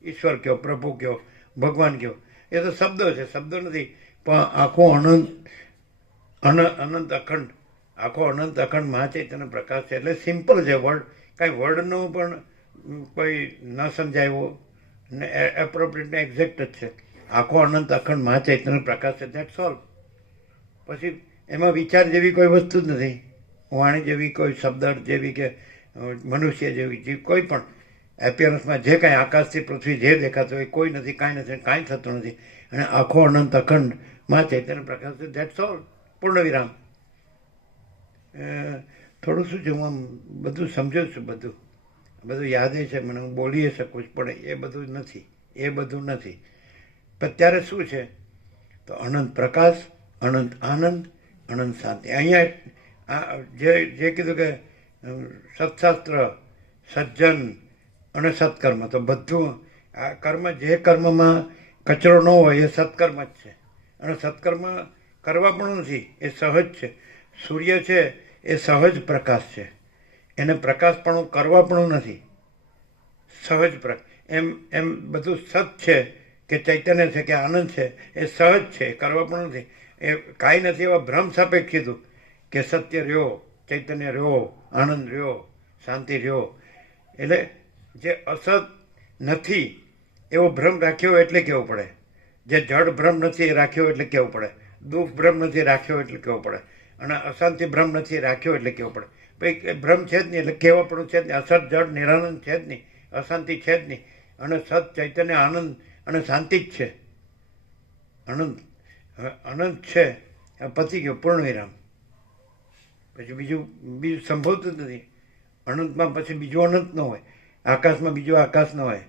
ઈશ્વર કહો, પ્રભુ કહો, ભગવાન કહો, એ તો શબ્દો છે, શબ્દો નથી. પણ આખો અનંત અખંડ, આખો અનંત અખંડ મહાચૈતન્ય પ્રકાશ છે. એટલે સિમ્પલ છે વર્ડ, કાંઈ વર્ડનો પણ કોઈ ન સમજાયો ને એપ્રોપ્રિએટ ને એક્ઝેક્ટ જ છે. આખો અનંત અખંડ મહાચૈતન્ય પ્રકાશ છે, ધેટ્સ ઓલ. પછી એમાં વિચાર જેવી કોઈ વસ્તુ જ નથી, વાણી જેવી કોઈ શબ્દ જેવી કે મનુષ્ય જેવી કોઈ પણ એપિયરન્સમાં જે કાંઈ આકાશથી પૃથ્વી જે દેખાતું હોય કોઈ નથી, કાંઈ નથી, કાંઈ થતું નથી. અને આખો અનંત અખંડ મહાચૈતન્ય પ્રકાશ છે, ધેટ્સ ઓલ. પૂર્ણ વિરામ. થોડું શું છે, હું આમ બધું સમજુ છું, બધું યાદ છે મને, હું બોલી શકું છું, પણ એ બધું નથી, એ બધું નથી. પણ ત્યારે શું છે તો અનંત પ્રકાશ, અનંત આનંદ, અનંત શાંતિ. અહીંયા જે કીધું કે સત્શાસ્ત્ર, સજ્જન અને સત્કર્મ, તો બધું આ કર્મ, જે કર્મમાં કચરો ન હોય એ સત્કર્મ જ છે. અને સત્કર્મ કરવા પણ નથી, એ સહજ છે. સૂર્ય છે એ સહજ પ્રકાશ છે, એને પ્રકાશ પણ કરવા પણ નથી, સહજ પ્રકાશ. એમ બધું સત છે કે ચૈતન્ય છે કે આનંદ છે, એ સહજ છે, કરવા પણ નથી, એ કાંઈ નથી. એવા ભ્રમ સાપેક્ષ કીધું કે સત્ય રહ્યો, ચૈતન્ય રહ્યો, આનંદ રહ્યો, શાંતિ રહ્યો. એટલે જે અસત નથી એવો ભ્રમ રાખ્યો એટલે કહેવું પડે, જે જડ ભ્રમ નથી એ રાખ્યો એટલે કહેવું પડે, દુઃખ ભ્રમ નથી રાખ્યો એટલે કહેવું પડે, અને અશાંતિ ભ્રમ નથી રાખ્યો એટલે કહેવું પડે. ભાઈ ભ્રમ છે જ નહીં એટલે કહેવા પડવું છે જ નહીં. અસત જડ નિરાનંદ છે જ નહીં, અશાંતિ છે જ નહીં, અને સત ચૈતન્ય આનંદ અને શાંતિ જ છે. અનંત છે, પતી ગયો, પૂર્ણ વિરામ. પછી બીજું સંભવતું જ નથી. અનંતમાં પછી બીજું અનંત ન હોય, આકાશમાં બીજું આકાશ ન હોય.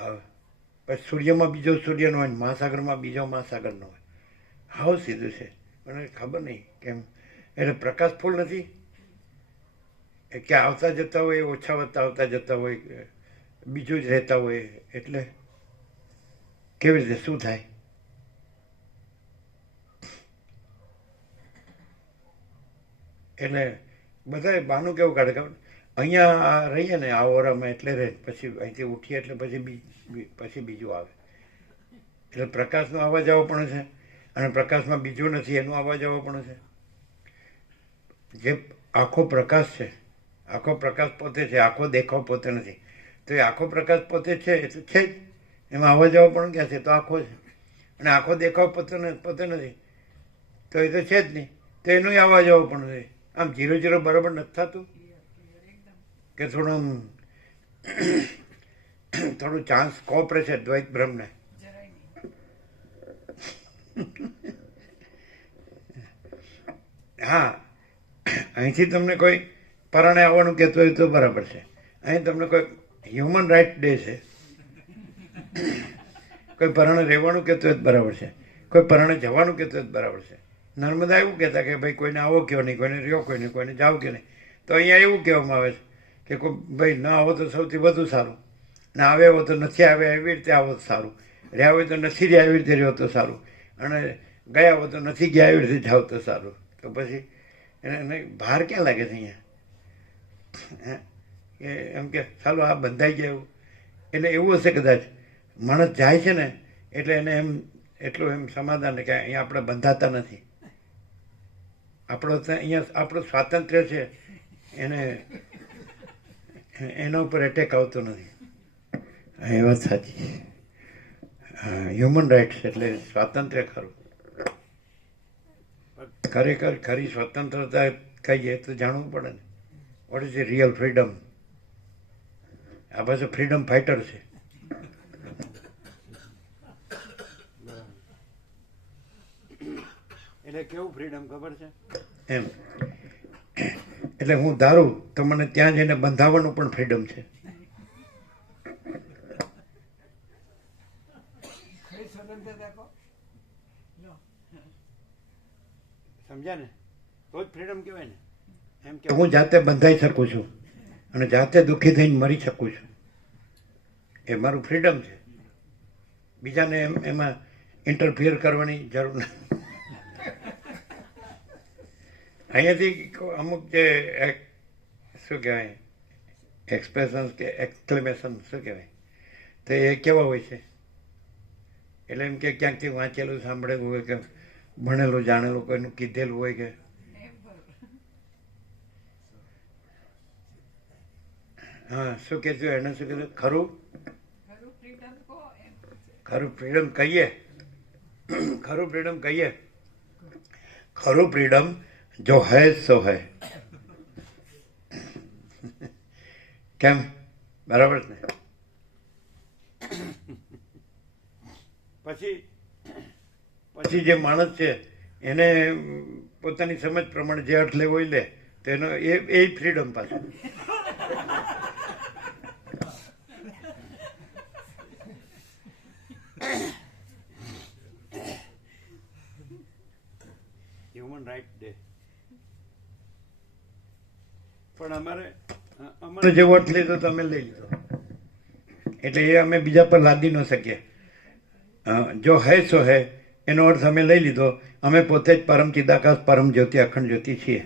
હા, પછી સૂર્યમાં બીજો સૂર્યનો હોય, મહાસાગરમાં બીજો મહાસાગરનો હોય. હાવ સીધું છે, મને ખબર નહીં કેમ. એટલે પ્રકાશ ફૂલ નથી કે આવતા જતા હોય, ઓછા વધતા આવતા જતા હોય, બીજું જ રહેતા હોય. એટલે કેવી રીતે શું થાય? એટલે બધા બાનું કેવું કાઢે ખબર, અહીંયા રહીએ ને આ ઓરામાં એટલે રહે, પછી અહીંથી ઉઠીએ એટલે પછી બીજું આવે. એટલે પ્રકાશનો અવાજ આવો પણ છે, અને પ્રકાશમાં બીજું નથી એનો અવાજ આવો પણ છે. જે આખો પ્રકાશ છે, આખો પ્રકાશ પોતે છે, આખો દેખાવ પોતે નથી. તો એ આખો પ્રકાશ પોતે છે એટલે છે જ, એમાં અવાજ આવો પણ ક્યાં છે? તો આખો છે. અને આખો દેખાવ પોતે નથી તો એ તો છે જ નહીં, તો એનો અવાજ આવો પણ છે. આમ 0-0 બરાબર નથી થતું કે થોડું ચાન્સ કોપરે છે દ્વૈત બ્રહ્મને? હા, અહીંથી તમને કોઈ પરાણે આવવાનું કહેતો હોય તો બરાબર છે. અહીં તમને કોઈ હ્યુમન રાઇટ ડે છે, કોઈ પરાણે રહેવાનું કહેતો હોય તો બરાબર છે, કોઈ પરાણે જવાનું કહેતો હોય તો બરાબર છે. નર્મદા એવું કહેતા કે ભાઈ કોઈને આવો કહો નહીં, કોઈને રહ્યો કોઈ નહીં, કોઈને જાઓ કે નહીં. તો અહીંયા એવું કહેવામાં આવે છે કે કોઈ ભાઈ ના આવો તો સૌથી વધુ સારું, ના આવે એવો તો નથી આવે એવી રીતે આવો તો સારું, રહ્યા હોય તો નથી રહ્યા એવી રીતે રહ્યો તો સારું, અને ગયા હોય તો નથી ગયા એવી રીતે જાઓ તો સારું. તો પછી એને બહાર ક્યાં લાગે છે અહીંયા? એમ કે ચાલો આ બંધાઈ ગયા એવું. એટલે એવું હશે કદાચ, માણસ જાય છે ને એટલે એને એમ એટલું એમ સમાધાન કે અહીંયા આપણે બંધાતા નથી. અહીંયા આપણું સ્વાતંત્ર્ય છે એને એના ઉપર એટેક આવતો નથી. એ વાત સાચી. હ્યુમન રાઇટ્સ એટલે સ્વાતંત્ર્ય ખરું. ખરેખર ખરી સ્વતંત્રતા કહીએ તો જાણવું પડે ને. What is real freedom? આ પાછું ફ્રીડમ ફાઇટર છે. એટલે કેવું ફ્રીડમ ખબર છે એમ? એટલે હું ધારું તો મને ત્યાં જઈને બંધાવવાનું પણ ફ્રીડમ છે. સમજ્યા ને? તો જ ફ્રીડમ કહેવાય ને. એમ કે હું જાતે બંધાઈ શકું છું અને જાતે દુઃખી થઈને મરી શકું છું, એ મારું ફ્રીડમ છે. બીજાને એમાં ઇન્ટરફિયર કરવાની જરૂર નથી. અહીંયાથી અમુક જે શું કહેવાય એક્સપ્રેશન્સ કે એક્સક્લેમેશન શું કહેવાય, તો એ કેવા હોય છે? એટલે એમ કે ક્યાંકથી વાંચેલું સાંભળેલું હોય કે ભણેલું જાણેલું કોઈનું કીધેલું હોય કે હા શું કહેતું એને શું કીધું? ખરું ફ્રીડમ કહીએ, ખરું ફ્રીડમ કહીએ. ખરું ફ્રીડમ જો હૈ સો હૈ. કેમ? બરાબર ને? પછી જે માણસ છે એને પોતાની સમજ પ્રમાણે જે અર્થ લેવો લે તો એનો એ ફ્રીડમ પાછું. હ્યુમન રાઇટ ડે પણ અમારે જેવો અર્થ લીધો તો અમે લઈ લીધો, એટલે એ અમે બીજા પર લાદી ન શકીએ. જો હૈ સો હૈ એનો અર્થ અમે લઈ લીધો. અમે પોતે જ પરમ ચિદાકાશ પરમ જ્યોતિ અખંડ જ્યોતિ છીએ.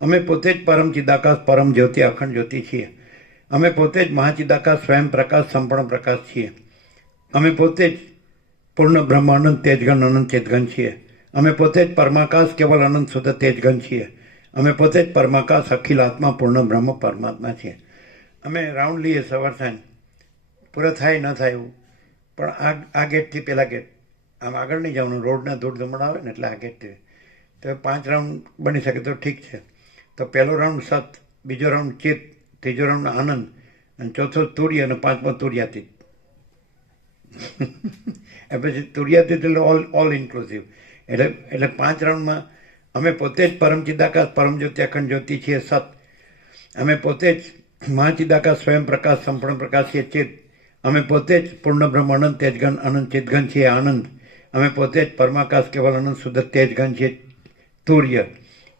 અમે પોતે જ પરમ ચિદાકાશ પરમ જ્યોતિ અખંડ જ્યોતિ છીએ. અમે પોતે જ મહાચિદાકાશ સ્વયં પ્રકાશ સંપૂર્ણ પ્રકાશ છીએ. અમે પોતે જ પૂર્ણ બ્રહ્મ અનંત તેજગન અનંત ચેતગન છીએ. અમે પોતે જ પરમાકાશ કેવલ અનંત શુદ્ધ તેજગન છીએ. અમે પોતે જ પરમાકાશ અખિલ આત્મા પૂર્ણ બ્રહ્મ પરમાત્મા છીએ. અમે રાઉન્ડ લઈએ સવાર સાંજ, પૂરા થાય ન થાય એવું, પણ આ ગેટથી પેલા ગેટ આમ આગળ નહીં જવાનું. રોડના ધૂળ ધમણ આવે ને એટલે આ ગેટથી તો 5 રાઉન્ડ બની શકે તો ઠીક છે. તો પહેલો રાઉન્ડ સત, બીજો રાઉન્ડ ચિત્ત, ત્રીજો રાઉન્ડ આનંદ, અને ચોથો તુર્ય અને 5મો તુર્યાતીત. એ પછી તુર્યાતીત એટલે ઓલ ઇન્ક્લુસિવ. એટલે 5 રાઉન્ડમાં અમે પોતે જ પરમ ચિદાકાશ પરમ જ્યોતિ અખંડ જ્યોતિ છીએ સત. અમે પોતે જ મહાચિદાકાશ સ્વયં પ્રકાશ સંપૂર્ણ પ્રકાશ છીએ ચિત્ત. અમે પોતે જ પૂર્ણ બ્રહ્મ અનંત તેજઘન અનંત ચિતઘન છીએ આનંદ. અમે પોતે જ પરમાકાશ કેવલ અનંત શુદ્ધ તેજઘન છીએ તુર્ય.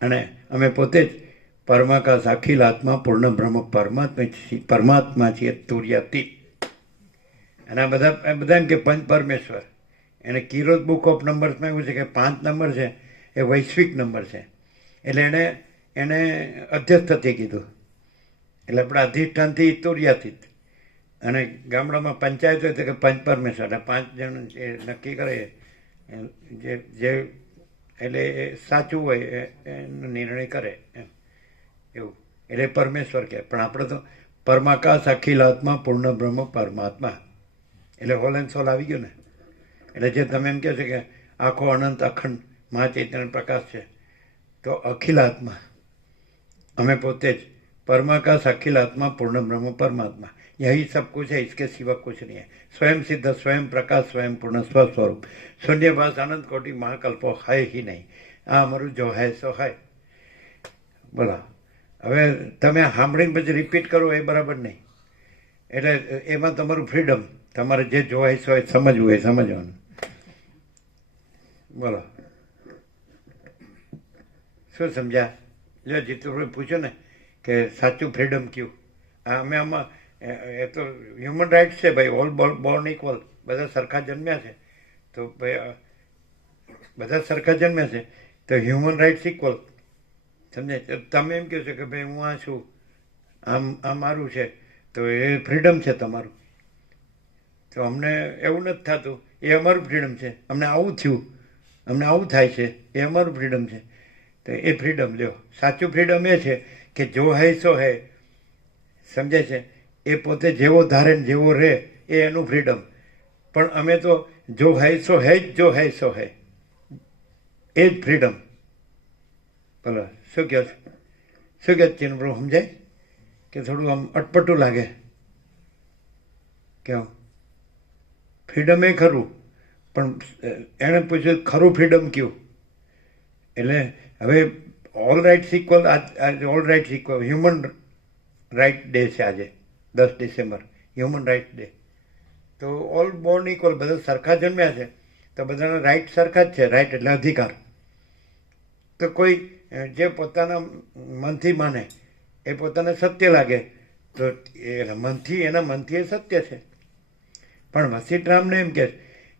અને અમે પોતે જ પરમાકાશ અખિલ આત્મા પૂર્ણ બ્રહ્મ પરમાત્મા છીએ તુર્યાતીત. અને આ બધા એમ કે પંચ પરમેશ્વર. એને કીરોઝ બુક ઓફ નંબર્સમાં એવું છે કે 5 નંબર છે એ વૈશ્વિક નંબર છે. એટલે એને અધ્યસ્થથી કીધું. એટલે આપણે અધિષ્ઠાનથી તુર્યાતીત. અને ગામડામાં પંચાયત હોય તો કે પંચ પરમેશ્વર. એટલે 5 જણ એ નક્કી કરે જે એટલે એ સાચું હોય એનો નિર્ણય કરે એમ એવું. એટલે પરમેશ્વર કહે. પણ આપણે તો પરમાકાશ અખિલ આત્મા પૂર્ણ બ્રહ્મ પરમાત્મા. એટલે હોલ એન્ડ સોલ આવી ગયો ને. એટલે જે તમે એમ કહો છો કે આખો અનંત અખંડ મહાચૈતન્ય પ્રકાશ છે, તો અખિલ આત્મા અમે પોતે જ परमाकाश अखिल आत्मा पूर्ण ब्रह्म परमात्मा, यही सब कुछ है, इसके सिवा कुछ नहीं है। स्वयं सिद्ध, स्वयं प्रकाश, स्वयं पूर्ण स्वस्वरूप, शून्यवास अनंत कोटि महाकल्पो है ही नहीं। आ अमरु जो है सो है। बोला હવે તમે સાંભળીને પછી રિપીટ કરો એ બરાબર નહીં. એટલે એમાં તમારું ફ્રીડમ, તમારે જે જોવાય છે સમજવું હોય સમજવાનું. બોલો શું સમજ્યા? જો જીતુભાઈ પૂછ્યું ને કે સાચું ફ્રીડમ કયું, અમે આમાં એ તો હ્યુમન રાઇટ્સ છે ભાઈ, ઓલ બોર્ન ઇક્વલ, બધા સરખા જન્મ્યા છે, તો ભાઈ બધા સરખા જન્મ્યા છે તો હ્યુમન રાઇટ્સ ઇક્વલ. સમજે? તમે એમ કહો છો કે ભાઈ હું આ છું, આ મારું છે, તો એ ફ્રીડમ છે તમારું. તો અમને એવું નથી થતું, એ અમારું ફ્રીડમ છે. અમને આવું થયું, અમને આવું થાય છે, એ અમારું ફ્રીડમ છે. તો એ ફ્રીડમ લ્યો. સાચું ફ્રીડમ એ છે કે જો હૈ સો હૈ. સમજે છે? એ પોતે જેવો ધારે ને જેવો રહે એ એનું ફ્રીડમ. પણ અમે તો જો હૈ સો હૈ જ, જો હૈ સો હૈ, એ જ ફ્રીડમ. બોલો શું કહો છો? શું કહે ચિન્મબ્રો? સમજાય કે થોડું આમ અટપટું લાગે? કેવું? ફ્રીડમ એ ખરું, પણ એણે પૂછ્યું ખરું ફ્રીડમ કયું? એટલે હવે all rights equal, all rights equal, human right day છે આજે 10 ડિસેમ્બર, હ્યુમન રાઇટ ડે. તો ઓલ બોર્ન ઇક્વલ, બધા સરખા જન્મ્યા છે તો બધાના રાઇટ સરખા જ છે. રાઇટ એટલે અધિકાર. તો કોઈ જે પોતાના મનથી માને એ પોતાને સત્ય લાગે તો એના મનથી એ સત્ય છે. પણ વસીઠરામને એમ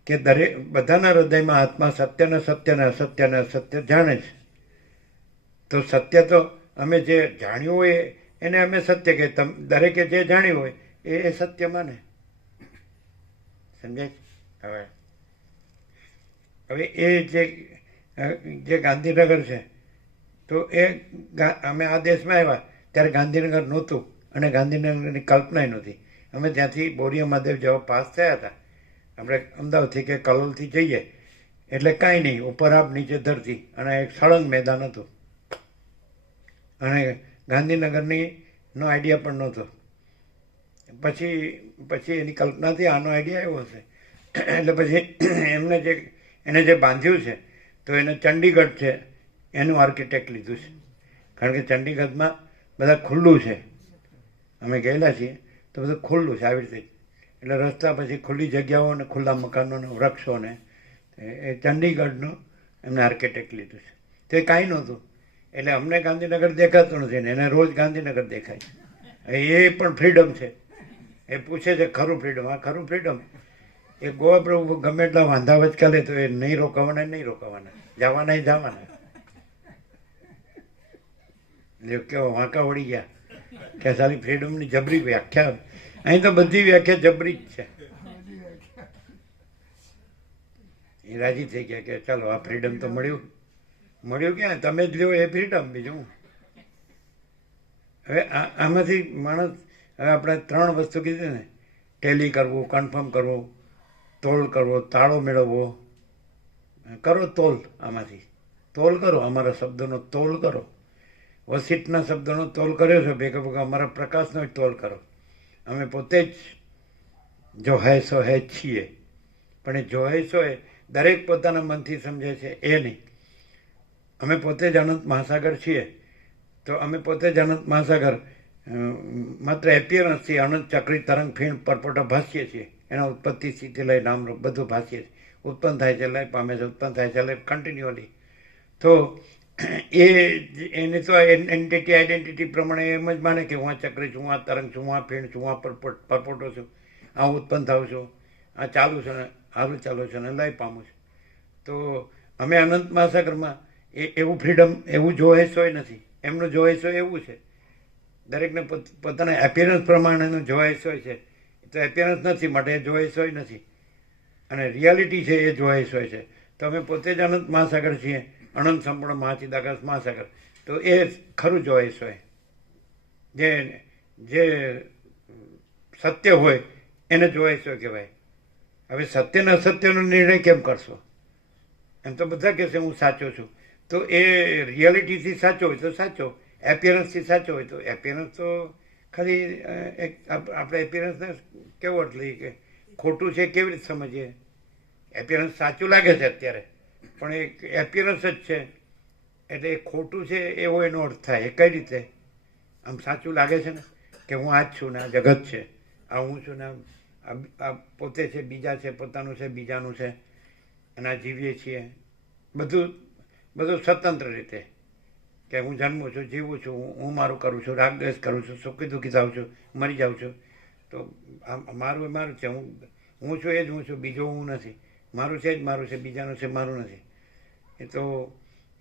કે દરેક બધાના હૃદયમાં આત્મા સત્યને સત્યને અસત્યને અસત્ય જાણે છે. તો સત્ય તો અમે જે જાણ્યું હોય એને અમે સત્ય કે દરેકે જે જાણ્યું હોય એ સત્ય માને. સમજાય? હવે એ જે ગાંધીનગર છે, તો એ અમે આ દેશમાં આવ્યા ત્યારે ગાંધીનગર નહોતું અને ગાંધીનગરની કલ્પના નહોતી. અમે ત્યાંથી બોરિયા મહાદેવ જેવા પાસ થયા હતા. આપણે અમદાવાદથી કે કલોલથી જઈએ એટલે કાંઈ નહીં, ઉપર આપ નીચે ધરતી, અને એક સળંગ મેદાન હતું. અને ગાંધીનગરનો આઈડિયા પણ નહોતો. પછી એની કલ્પનાથી આનો આઈડિયા એવો હશે. એટલે પછી એને જે બાંધ્યું છે તો એને ચંડીગઢ છે એનું આર્કિટેક્ટ લીધું છે. કારણ કે ચંડીગઢમાં બધા ખુલ્લું છે, અમે ગયેલા છીએ તો બધું ખુલ્લું છે આવી રીતે. એટલે રસ્તા પછી ખુલ્લી જગ્યાઓ અને ખુલ્લા મકાનો ને વૃક્ષોને એ ચંડીગઢનું એમને આર્કિટેક્ટ લીધું છે. તો એ કાંઈ નહોતું. એટલે અમને ગાંધીનગર દેખાતું નથી ને એને રોજ ગાંધીનગર દેખાય. એ પણ ફ્રીડમ છે. એ પૂછે છે ખરું ફ્રીડમ? આ ખરું ફ્રીડમ. એ ગોવા પ્રભુ ગમે એટલા વાંધા વચકાલે તો એ નહીં રોકાવાના, જવાના જવાના. કેવો વાંકા વળી ગયા કે સારી ફ્રીડમની જબરી વ્યાખ્યા. અહીં તો બધી વ્યાખ્યા જબરી જ છે. એ રાજી થઈ ગયા કે ચાલો આ ફ્રીડમ તો મળ્યું ક્યાં? તમે જ લ્યો એ ફ્રીડમ, બીજું. હવે આમાંથી માણસ, હવે આપણે 3 વસ્તુ કીધી ને, ટેલી કરવું, કન્ફર્મ કરવું, તોલ કરવો, તાળો મેળવવો. કરો તોલ, આમાંથી તોલ કરો, અમારા શબ્દોનો તોલ કરો. વસિઠના શબ્દોનો તોલ કર્યો છે ભેગા ભેગા, અમારા પ્રકાશનો જ તોલ કરો. અમે પોતે જ જો હૈ સો હૈ છીએ, પણ એ જો હૈ સો હૈ દરેક પોતાના મનથી સમજે છે એ નહીં. અમે પોતે જ અનંત મહાસાગર છીએ, તો અમે પોતે જ અનંત મહાસાગર માત્ર એપિયરન્સથી અનંત ચક્રી તરંગ ફીણ પરપોટા ભાસીએ છીએ. એના ઉત્પત્તિ સ્થિતિ લઈ નામરૂપ બધું ભાસીએ છીએ. ઉત્પન્ન થાય છે, લય પામે છે, ઉત્પન્ન થાય છે, લય કન્ટિન્યુઅલી. તો એને તો આઈડેન્ટિટી પ્રમાણે એમ જ માને કે હું આ ચક્રી છું, આ તરંગ છું, આ ફીણ છું, આ પરપોટો છું, આ ઉત્પન્ન થાઉં છું, આ ચાલુ છે ને હારું ચાલુ છે ને લય પામું છું. તો અમે અનંત મહાસાગરમાં એવું ફ્રીડમ, એવું જોઈશ હોય નથી. એમનું જોઈશ હોય એવું છે. દરેકને પોતાના એપિયરન્સ પ્રમાણેનું જોઈશ હોય છે. તો એપિયરન્સ નથી માટે એ જોઈશ હોય નથી, અને રિયાલિટી છે એ જોઈશ હોય છે. તો અમે પોતે જ અનંત મહાસાગર છીએ, અનંત સંપૂર્ણ મહાચિદાકાશ મહાસાગર. તો એ ખરું જોઈશ હોય. જે સત્ય હોય એને જોઈશ હોય કહેવાય. હવે સત્ય ને અસત્યનો નિર્ણય કેમ કરશો? એમ તો બધા કહેશે હું સાચો છું. તો એ રિયાલિટીથી સાચો હોય તો સાચો, એપિયરન્સથી સાચો હોય તો એપિયરન્સ તો ખાલી આપણે એપિયરન્સને કેવો અર્થ લઈએ કે ખોટું છે કેવી રીતે સમજીએ? એપિયરન્સ સાચું લાગે છે અત્યારે, પણ એ એપિયરન્સ જ છે એટલે એ ખોટું છે એવો એનો અર્થ થાય. એ કઈ રીતે? આમ સાચું લાગે છે ને કે હું આ જ છું ને આ જગત છે, આ હું છું ને આ પોતે છે, બીજા છે, પોતાનું છે, બીજાનું છે, અને આ જીવીએ છીએ બધું સ્વતંત્ર રીતે. કે હું જન્મું છું, જીવું છું, હું મારું કરું છું, રાગ દ્વેષ કરું છું, સુખી દુઃખી થાઉં છું, મરી જાઉં છું. તો મારું મારું છે, હું છું એ જ હું છું, બીજો હું નથી. મારું છે જ મારું છે, બીજાનું છે મારું નથી. એ તો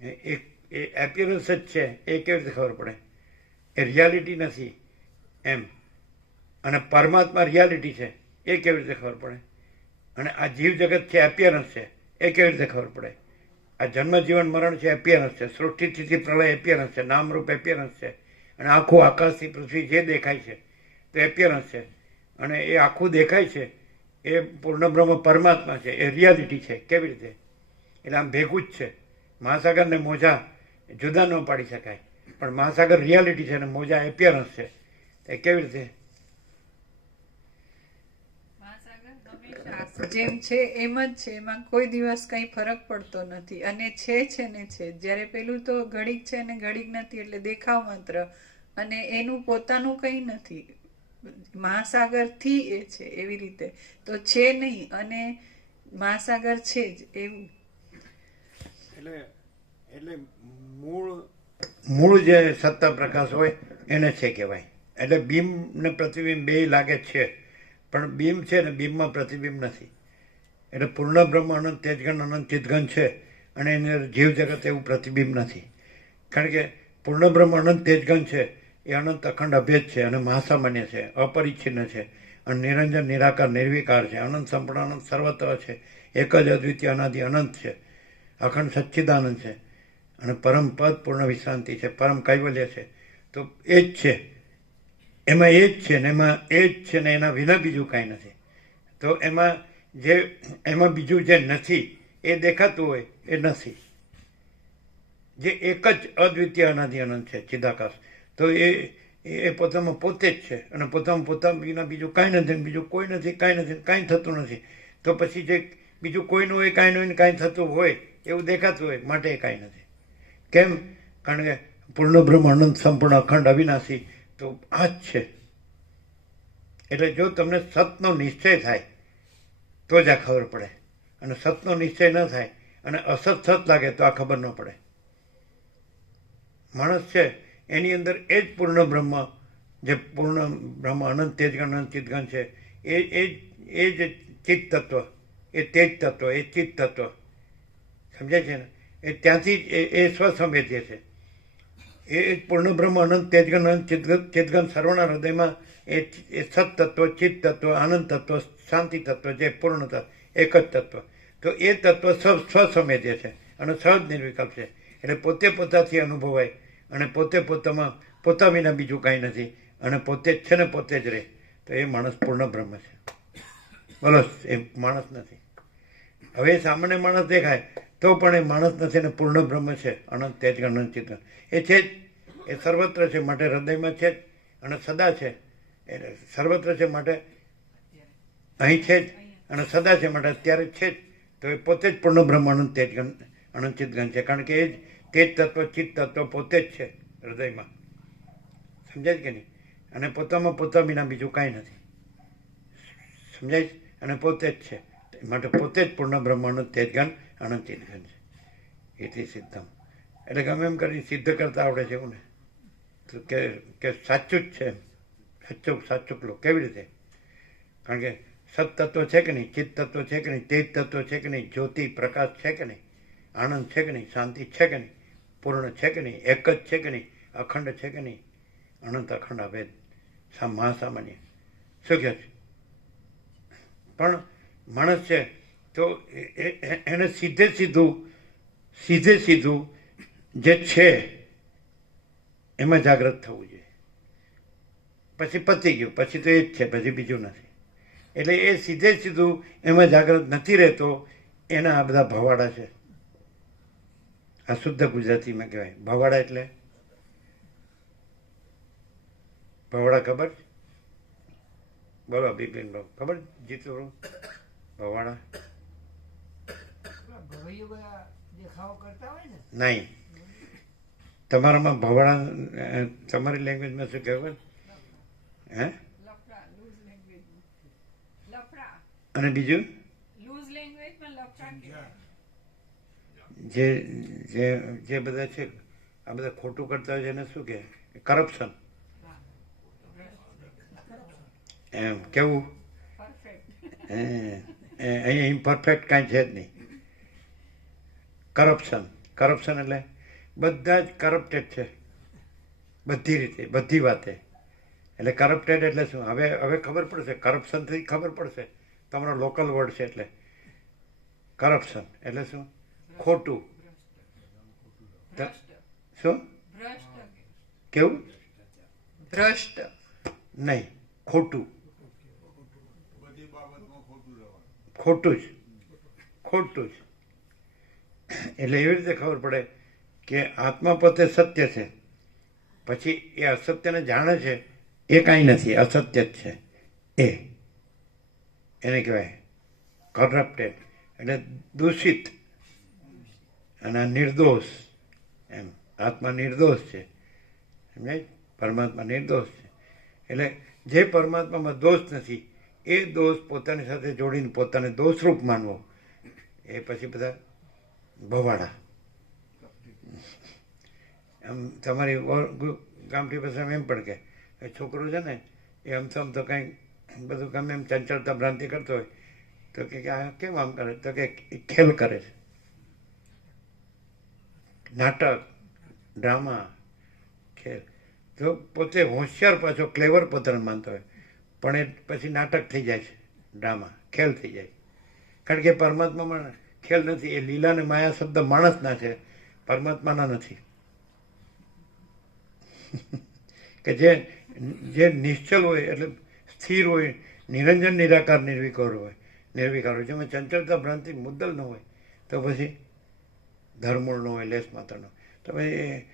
એ એપિયરન્સ જ છે. એ કેવી રીતે ખબર પડે? એ રિયાલિટી નથી એમ. અને પરમાત્મા રિયાલિટી છે એ કેવી રીતે ખબર પડે? અને આ જીવ જગત છે એપિયરન્સ છે એ કેવી રીતે ખબર પડે? આ જન્મ જીવન મરણ છે એપિયરન્સ છે, સૃષ્ટિ સ્થિતિ પ્રલય એપિયરન્સ છે, નામરૂપ એપિયરન્સ છે, અને આખું આકાશથી પૃથ્વી જે દેખાય છે તો એપિયરન્સ છે. અને એ આખું દેખાય છે એ પૂર્ણ બ્રહ્મ પરમાત્મા છે, એ રિયાલિટી છે. કેવી રીતે? એટલે આમ ભેગું જ છે. મહાસાગર ને મોજા જુદા ન પાડી શકાય, પણ મહાસાગર રિયાલિટી છે અને મોજા એપિયરન્સ છે. એ કેવી રીતે? જેમ છે એમ જ છે, એમાં કોઈ દિવસ કઈ ફરક પડતો નથી. અને છે ને છે. જ્યારે પેલું તો ઘડીક છે ને ઘડીક નથી, એટલે દેખાવ માત્ર, અને એનું પોતાનું કઈ નથી. મહાસાગર થી એ છે એવી રીતે તો છે નહીં, અને મહાસાગર છે જ એવું. એટલે મૂળ જે સત્તા પ્રકાશ હોય એને છે કહેવાય. એટલે બીમ ને પ્રતિબિંબ બે લાગે છે, પણ બીમ છે ને બીમમાં પ્રતિબિંબ નથી. એટલે પૂર્ણ બ્રહ્મ અનંત તેજગન અનંત ચિતગન છે, અને એની અંદર જીવ જગત એવું પ્રતિબિંબ નથી. કારણ કે પૂર્ણ બ્રહ્મ અનંત તેજગન છે એ અનંત અખંડ અભેદ છે, અને મહાસામાન્ય છે, અપરિચ્છિન્ન છે, અને નિરંજન નિરાકાર નિર્વિકાર છે, અનંત સંપૂર્ણ અનંત સર્વત્ર છે, એક જ અદ્વિતીય અનાદિ અનંત છે, અખંડ સચ્ચિદાનંદ છે, અને પરમ પદ પૂર્ણ વિશ્રાંતિ છે, પરમ કૈવલ્ય છે. તો એ જ છે, એમાં એ જ છે ને એમાં એ જ છે ને એના વિના બીજું કાંઈ નથી. તો એમાં બીજું જે નથી એ દેખાતું હોય એ નથી. જે એક જ અદ્વિતીય અનાદિ અનંત છે ચિદાકાશ, તો એ પોતામાં પોતે જ છે, અને પોતા વિના બીજું કાંઈ નથી, બીજું કોઈ નથી, કાંઈ નથી, કાંઈ થતું નથી. તો પછી જે બીજું કોઈનું હોય, કાંઈ હોય ને કાંઈ થતું હોય એવું દેખાતું હોય, માટે એ કાંઈ નથી. કેમ? કારણ કે પૂર્ણ બ્રહ્મ અનંત સંપૂર્ણ અખંડ અવિનાશી તો આ જ છે. એટલે જો તમને સતનો નિશ્ચય થાય તો જ આ ખબર પડે, અને સતનો નિશ્ચય ન થાય અને અસત સત લાગે તો આ ખબર ન પડે. માણસ છે એની અંદર એ જ પૂર્ણ બ્રહ્મ, જે પૂર્ણ બ્રહ્મ અનંત તેજગન અનંત ચિતગન છે, એ જ ચિત્ત તત્વ, એ તેજ તત્વ, એ ચિત્ત તત્વ, સમજાય છે ને? એ ત્યાંથી એ સ્વસંવેદ્ય છે. એ પૂર્ણ બ્રહ્મ અનંત તેજગન અનંત ચિતગન સર્વના હૃદયમાં એ સત તત્વ, ચિત્ત તત્વ, આનંદ તત્વ, શાંતિ તત્વ, જે પૂર્ણ તત્વ, એક જ તત્વ. તો એ તત્વ સ્વસંવેદ્ય છે અને સહજ નિર્વિકલ્પ છે. એટલે પોતે પોતાથી અનુભવાય, અને પોતે પોતા વિના બીજું કાંઈ નથી, અને પોતે જ છે ને પોતે જ રહે. તો એ માણસ પૂર્ણ બ્રહ્મ છે. બોલો, એ માણસ નથી. હવે સામાન્ય માણસ દેખાય તો પણ એ માણસ નથી, ને પૂર્ણ બ્રહ્મ છે, અનંત તેજગન અનંત ચિતગન. એ છે જ, એ સર્વત્ર છે માટે હૃદયમાં છે જ, અને સદા છે. એટલે સર્વત્ર છે માટે અહીં છે જ, અને સદા છે માટે અત્યારે છે જ. તો એ પોતે જ પૂર્ણ બ્રહ્મ અનંત તેજગન અનંત ચિતગન છે, કારણ કે એ જ તેજ તત્વ, ચિત્ત તત્વ પોતે જ છે હૃદયમાં. સમજાય કે નહીં? અને પોતામાં પોતા વિના બીજું કાંઈ નથી. સમજાય છે? અને પોતે જ છે માટે પોતે જ પૂર્ણ બ્રહ્માંડ તેજ જ્ઞાન અનંત ચિંતન છે. એથી સિદ્ધમ એટલે ગમે એમ કરી સિદ્ધ કરતા આવડે છે એવું ને તો કે સાચું જ છે. સાચું લો કેવી રીતે? કારણ કે સત તત્વ છે કે નહીં, ચિત્ત તત્વ છે કે નહીં, તેજ તત્વ છે કે નહીં, જ્યોતિ પ્રકાશ છે કે નહીં, આનંદ છે કે નહીં, શાંતિ છે કે નહીં, પૂર્ણ છે કે નહીં, એક જ છે કે નહીં, અખંડ છે કે નહીં, અનંત અખંડ અભેદ મહાસામાન્ય. શું કહે છે? પણ માણસ છે તો એને સીધે સીધું જે છે એમાં જાગૃત થવું જોઈએ. પછી પતી ગયું, પછી તો એ જ છે, પછી બીજું નથી. એટલે એ સીધું એમાં જાગૃત નથી રહેતો. એના આ બધા ભવાડા છે. આ શુદ્ધ ગુજરાતીમાં કહેવાય ભવાડા. એટલે ભવાડા ખબર? બોલો બિપિન ભાઈ, ખબર? જીતું ભવાડા ભવૈયો બધા દેખાવો કરતા હોય ને. નહીં, તમારામાં ભવાડા તમારી લેંગ્વેજમાં શું કહેવાય? હે? અને બીજું જે બધા છે આ બધા ખોટું કરતા હોય એને શું કહે? કરપ્શન. એમ કેવું? અહીંયા ઇમ્પરફેક્ટ કાંઈ છે જ નહીં. કરપ્શન એટલે બધા જ કરપ્ટેડ છે બધી રીતે, બધી વાતે. એટલે કરપ્ટેડ એટલે શું? હવે ખબર પડશે. કરપ્શનથી ખબર પડશે. તમારો લોકલ વર્ડ છે. એટલે કરપ્શન એટલે શું? ખોટું. શું? કેવું? ભ્રષ્ટ નહીં, ખોટું. ખોટું જ. એટલે એવી રીતે ખબર પડે કે આત્મા પોતે સત્ય છે, પછી એ અસત્યને જાણે છે એ કાંઈ નથી, અસત્ય જ છે. એને કહેવાય કરપ્ટેડ. એટલે દૂષિત અને નિર્દોષ. એમ આત્મા નિર્દોષ છે. સમજાય? પરમાત્મા નિર્દોષ છે. એટલે જે પરમાત્મામાં દોષ નથી એ દોષ પોતાની સાથે જોડીને પોતાને દોષરૂપ માનવો, એ પછી બધા ભવાડા. આમ તમારી ગામઠી ભાષામાં એમ પણ કે છોકરો છે ને એ આમ તો કંઈ બધું ગમે એમ ચંચળતા ભ્રાંતિ કરતો હોય તો કે આ કેમ આમ કરે? તો કે ખેલ કરે છે. નાટક, ડ્રામા, ખેલ. તો પોતે હોશિયાર પાછો ક્લેવર પોતાને માનતો હોય પણ એ પછી નાટક થઈ જાય છે, ડ્રામા, ખેલ થઈ જાય. કારણ કે પરમાત્મામાં ખેલ નથી. એ લીલા ને માયા શબ્દ માણસના છે, પરમાત્માના નથી. કે જે નિશ્ચલ હોય એટલે સ્થિર હોય, નિરંજન, નિરાકાર, નિર્વિકાર હોય. જેમાં ચંચળતા ભ્રાંતિ મુદ્દલ ન હોય તો પછી ધર્મૂળ ન હોય, લેસ માત્રનો. તો પછી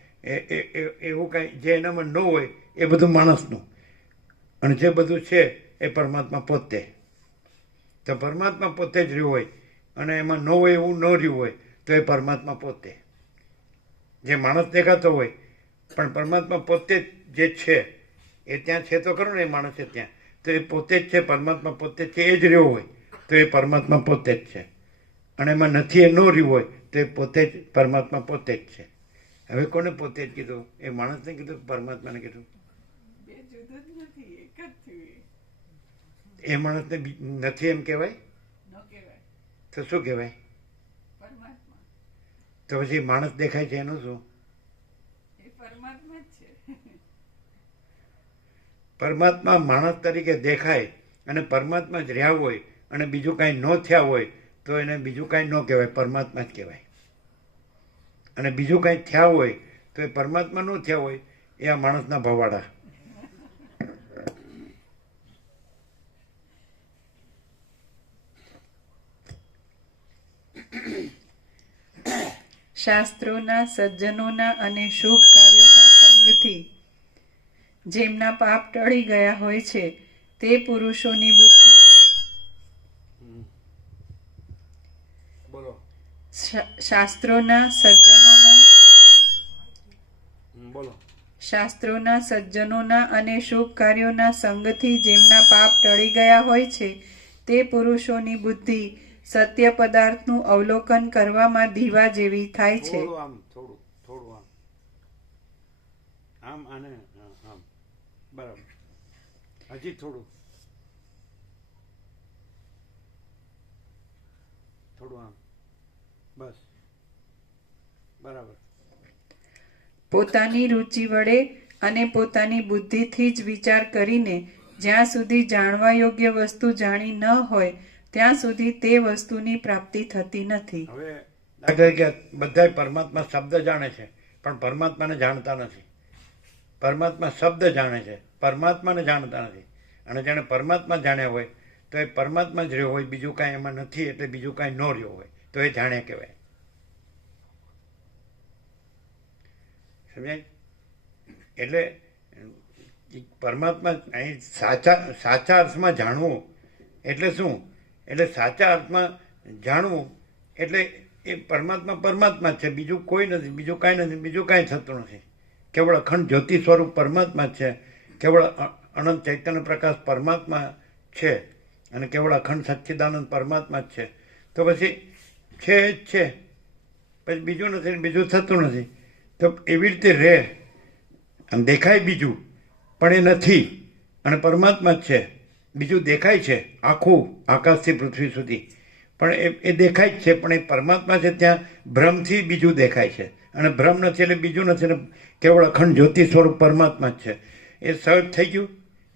એવું કાંઈ જે એનામાં ન હોય એ બધું માણસનું, અને જે બધું છે એ પરમાત્મા પોતે. તો પરમાત્મા પોતે જ રહ્યું હોય અને એમાં ન હોય એવું ન રહ્યું હોય તો એ પરમાત્મા પોતે. જે માણસ દેખાતો હોય પણ પરમાત્મા પોતે જે છે એ ત્યાં છે તો ખરું ને, એ માણસ છે ત્યાં, તો એ પોતે જ છે. પરમાત્મા પોતે છે, એ જ રહ્યો હોય તો એ પરમાત્મા પોતે જ છે. અને એમાં નથી, એ ન રહ્યું હોય તો એ પોતે જ પરમાત્મા પોતે જ છે. હવે કોને પોતે જ કીધું? એ માણસને કીધું, પરમાત્માને કીધું? એ માણસને નથી એમ કહેવાય તો શું કહેવાય? તો પછી માણસ દેખાય છે એનું શું? પરમાત્મા માણસ તરીકે દેખાય અને પરમાત્મા જ રહ્યા હોય અને બીજું કાંઈ ન થયા હોય તો એને બીજું કાંઈ ન કહેવાય, પરમાત્મા જ કહેવાય. અને બીજું કાંઈ થયા હોય તો એ પરમાત્મા ન થયા હોય એ આ માણસના ભવાડા. શાસ્ત્રોના, સજ્જનોના અને શુભ કાર્યોના સંગથી જેમના પાપ ટળી ગયા હોય છે તે પુરુષોની બુદ્ધિ બોલો. શાસ્ત્રોના, સજ્જનોના બોલો. શાસ્ત્રોના, સજ્જનોના અને શુભ કાર્યોના સંગથી જેમના પાપ ટળી ગયા હોય છે તે પુરુષોની બુદ્ધિ સત્ય પદાર્થનું અવલોકન કરવામાં દીવા જેવી થાય છે. થોડું આમ થોડું આમ આને આમ બરાબર, હજી થોડું આમ, બસ બરાબર. પોતાની રુચિ વડે અને પોતાની બુદ્ધિથી જ વિચાર કરીને જ્યાં સુધી જાણવા યોગ્ય વસ્તુ જાણી ન હોય ત્યાં સુધી તે વસ્તુની પ્રાપ્તિ થતી નથી. હવે દાખલા કે બધા પરમાત્મા શબ્દ જાણે છે પણ પરમાત્માને જાણતા નથી. પરમાત્મા શબ્દ જાણે છે, પરમાત્માને જાણતા નથી. અને જેણે પરમાત્મા જાણ્યા હોય તો એ પરમાત્મા જ રહ્યો હોય, બીજું કાંઈ એમાં નથી, એટલે બીજું કાંઈ ન રહ્યો હોય તો એ જાણ્યા કહેવાય. સમજાય? એટલે પરમાત્મા અહીં સાચા અર્થમાં જાણવું એટલે શું? એટલે સાચા અર્થમાં જાણવું એટલે એ પરમાત્મા જ છે, બીજું કોઈ નથી, બીજું કાંઈ નથી, બીજું કાંઈ થતું નથી. કેવળ અખંડ જ્યોતિ સ્વરૂપ પરમાત્મા જ છે, કેવળ અનંત ચૈતન્ય પ્રકાશ પરમાત્મા છે અને કેવળ અખંડ સચ્ચિદાનંદ પરમાત્મા જ છે. તો પછી છે જ છે, પછી બીજું નથી, બીજું થતું નથી. તો એવી રીતે રહે, આમ દેખાય બીજું પણ એ નથી અને પરમાત્મા જ છે. બીજું દેખાય છે આખું આકાશથી પૃથ્વી સુધી, પણ એ દેખાય જ છે, પણ એ પરમાત્મા છે. ત્યાં ભ્રમથી બીજું દેખાય છે અને ભ્રમ નથી એટલે બીજું નથી ને કેવળ અખંડ જ્યોતિ સ્વરૂપ પરમાત્મા જ છે. એ સહજ થઈ ગયું,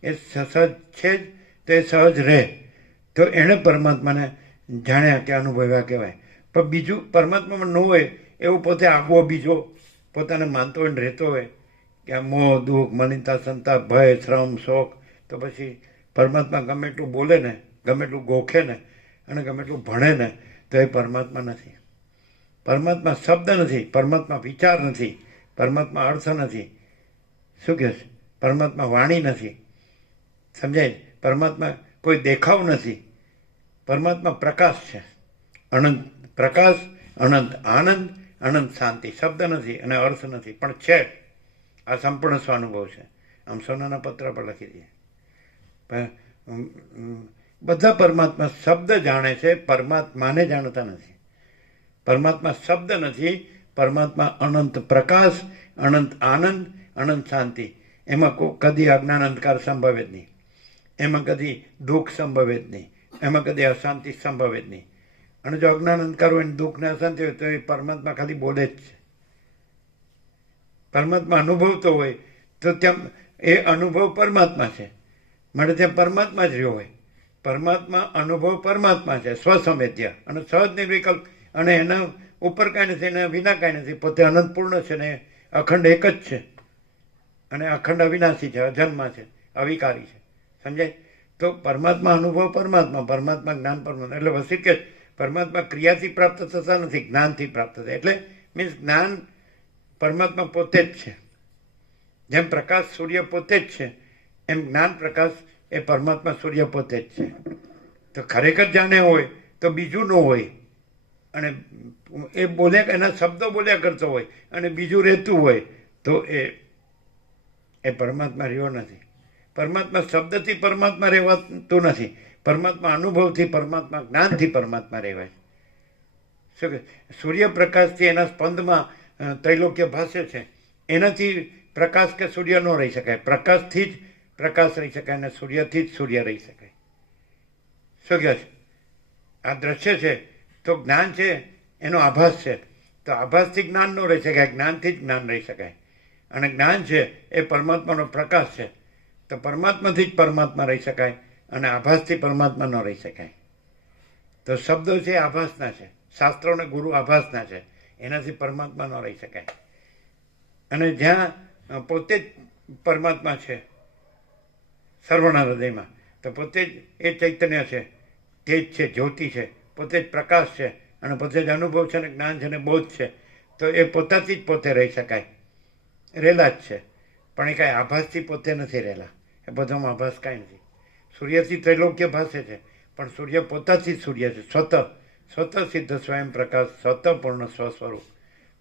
એ સહજ છે જ, તો એ સહજ રહે. તો એણે પરમાત્માને જાણ્યા કે અનુભવ્યા કહેવાય. પણ બીજું પરમાત્મામાં ન હોય એવું પોતે આગવો બીજો પોતાને માનતો હોય ને રહેતો હોય કે આ મોહ, દુઃખ, મલિનતા, સંતાપ, ભય, શ્રમ, શોક, તો પછી પરમાત્મા ગમે એટલું બોલે ને, ગમે એટલું ગોખે ને અને ગમે એટલું ભણે ને તો એ પરમાત્મા નથી. પરમાત્મા શબ્દ નથી, પરમાત્મા વિચાર નથી, પરમાત્મા અર્થ નથી. શું કહે છે? પરમાત્મા વાણી નથી. સમજાય? પરમાત્મા કોઈ દેખાવ નથી. પરમાત્મા પ્રકાશ છે, અનંત પ્રકાશ, અનંત આનંદ, અનંત શાંતિ. શબ્દ નથી અને અર્થ નથી પણ છે. આ સંપૂર્ણ સ્વાનુભવ છે. આમ સોનાના પત્ર પર લખી દઈએ. બધા પરમાત્મા શબ્દ જાણે છે, પરમાત્માને જાણતા નથી. પરમાત્મા શબ્દ નથી, પરમાત્મા અનંત પ્રકાશ, અનંત આનંદ, અનંત શાંતિ. એમાં કદી અજ્ઞાન અંધકાર સંભવે જ નહીં, એમાં કદી દુઃખ સંભવે જ નહીં, એમાં કદી અશાંતિ સંભવે જ નહીં. અને જો અજ્ઞાન અંધકાર હોય ને દુઃખ ને અશાંતિ હોય તો એ પરમાત્મા ખાલી બોલે જ છે. પરમાત્મા અનુભવતો હોય તો ત્યાં એ અનુભવ પરમાત્મા છે, માટે ત્યાં પરમાત્મા જ રહ્યો હોય. પરમાત્મા અનુભવ પરમાત્મા છે, સ્વસંવેદ્ય અને સહજ નિર્વિકલ્પ, અને એના ઉપર કાંઈ નથી, એના વિના કાંઈ નથી. પોતે અનંતપૂર્ણ છે ને અખંડ એક જ છે અને અખંડ અવિનાશી છે, અજન્મા છે, અવિકારી છે. સમજાય? તો પરમાત્મા અનુભવ પરમાત્મા, પરમાત્મા જ્ઞાન પરમાત્મા. એટલે વસિત કે પરમાત્મા ક્રિયાથી પ્રાપ્ત થતા નથી, જ્ઞાનથી પ્રાપ્ત થાય. એટલે મીન્સ જ્ઞાન પરમાત્મા પોતે જ છે. જેમ પ્રકાશ સૂર્ય પોતે જ છે એમ જ્ઞાન પ્રકાશ એ પરમાત્મા સૂર્ય પોતે જ છે. તો ખરેખર જાણે હોય તો બીજું ન હોય અને એ બોલ્યા, એના શબ્દો બોલ્યા કરતો હોય અને બીજું રહેતું હોય તો એ પરમાત્મા રહ્યો નથી. પરમાત્મા શબ્દથી પરમાત્મા રહેવાતું નથી, પરમાત્મા અનુભવથી, પરમાત્મા જ્ઞાનથી પરમાત્મા રહેવાય. શું કે સૂર્યપ્રકાશથી એના સ્પંદમાં ત્રૈલોક્ય ભાષે છે, એનાથી પ્રકાશ કે સૂર્ય ન રહી શકાય. પ્રકાશથી જ પ્રકાશ રહી શકાય અને સૂર્યથી જ સૂર્ય રહી શકાય. શું કહે છે? આ દ્રશ્ય છે તો જ્ઞાન છે, એનો આભાસ છે, તો આભાસથી જ્ઞાન ન રહી શકાય, જ્ઞાનથી જ જ્ઞાન રહી શકાય. અને જ્ઞાન છે એ પરમાત્માનો પ્રકાશ છે, તો પરમાત્માથી જ પરમાત્મા રહી શકાય અને આભાસથી પરમાત્મા ન રહી શકાય. તો શબ્દો છે આભાસના છે, શાસ્ત્રોને ગુરુ આભાસના છે, એનાથી પરમાત્મા ન રહી શકાય. અને જ્યાં પોતે જ પરમાત્મા છે સર્વના હૃદયમાં, તો પોતે જ એ ચૈતન્ય છે, તે જ છે, જ્યોતિ છે, પોતે જ પ્રકાશ છે અને પોતે જ અનુભવ છે ને જ્ઞાન છે ને બોધ છે. તો એ પોતાથી જ પોતે રહી શકાય, રહેલા જ છે. પણ એ કાંઈ આભાસથી પોતે નથી રહેલા, એ બધામાં આભાસ કાંઈ નથી. સૂર્યથી ત્રૈલોક્ય ભાષે છે પણ સૂર્ય પોતાથી જ સૂર્ય છે, સ્વતઃ સિદ્ધ સ્વયં પ્રકાશ, સ્વતઃ પૂર્ણ સ્વસ્વરૂપ.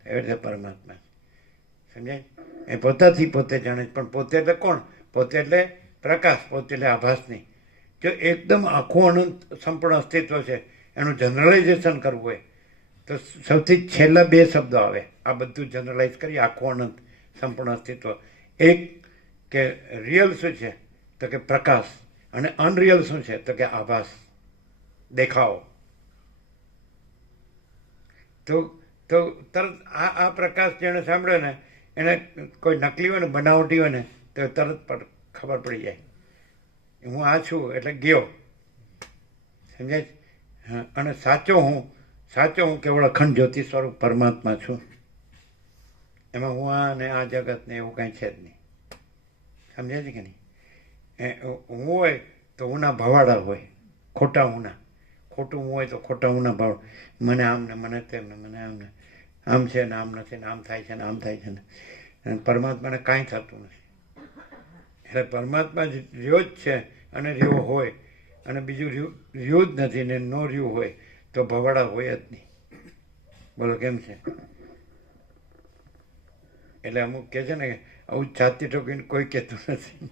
એવી રીતે પરમાત્મા. સમજાય? એ પોતાથી પોતે જાણે છે, પણ પોતે એટલે કોણ? પોતે એટલે પ્રકાશ, પોતે એટલે આભાસ નહીં. જો એકદમ આખું અનંત સંપૂર્ણ અસ્તિત્વ છે, એનું જનરલાઇઝેશન કરવું હોય તો સૌથી છેલ્લા બે શબ્દો આવે. આ બધું જનરલાઇઝ કરી આખું અનંત સંપૂર્ણ અસ્તિત્વ. એક કે રિયલ શું છે તો કે પ્રકાશ, અને અનરિયલ શું છે તો કે આભાસ, દેખાવો. તો તરત આ પ્રકાશ જેણે સાંભળ્યો ને, એને કોઈ નકલી હોય ને, બનાવટી હોય ને, તો તરત ખબર પડી જાય હું આ છું એટલે ગયો. સમજાય? હા. અને સાચો હું કેવળ અખંડ જ્યોતિ સ્વરૂપ પરમાત્મા છું. એમાં હું આ ને આ જગત ને એવું કાંઈ છે જ નહીં. સમજાય છે કે નહીં? હું હોય તો ઉના ભવાડા હોય, ખોટા ઉના. ખોટું હું હોય તો ખોટા ઉના ભાવ. મને આમ ને મને તેમ ને મને આમ ને આમ છે ને આમ નથી ને આમ થાય છે ને આમ થાય છે ને. અને પરમાત્માને કાંઈ થતું નથી. એટલે પરમાત્મા રહ્યો જ છે અને રહ્યો હોય, અને બીજું રહ્યું જ નથી ને નો રહ્યું હોય તો ભવાડા હોય જ નહીં. બોલો કેમ છે? એટલે અમુક કહે છે ને કે આવું છાતી ઠોકીને કોઈ કહેતું નથી.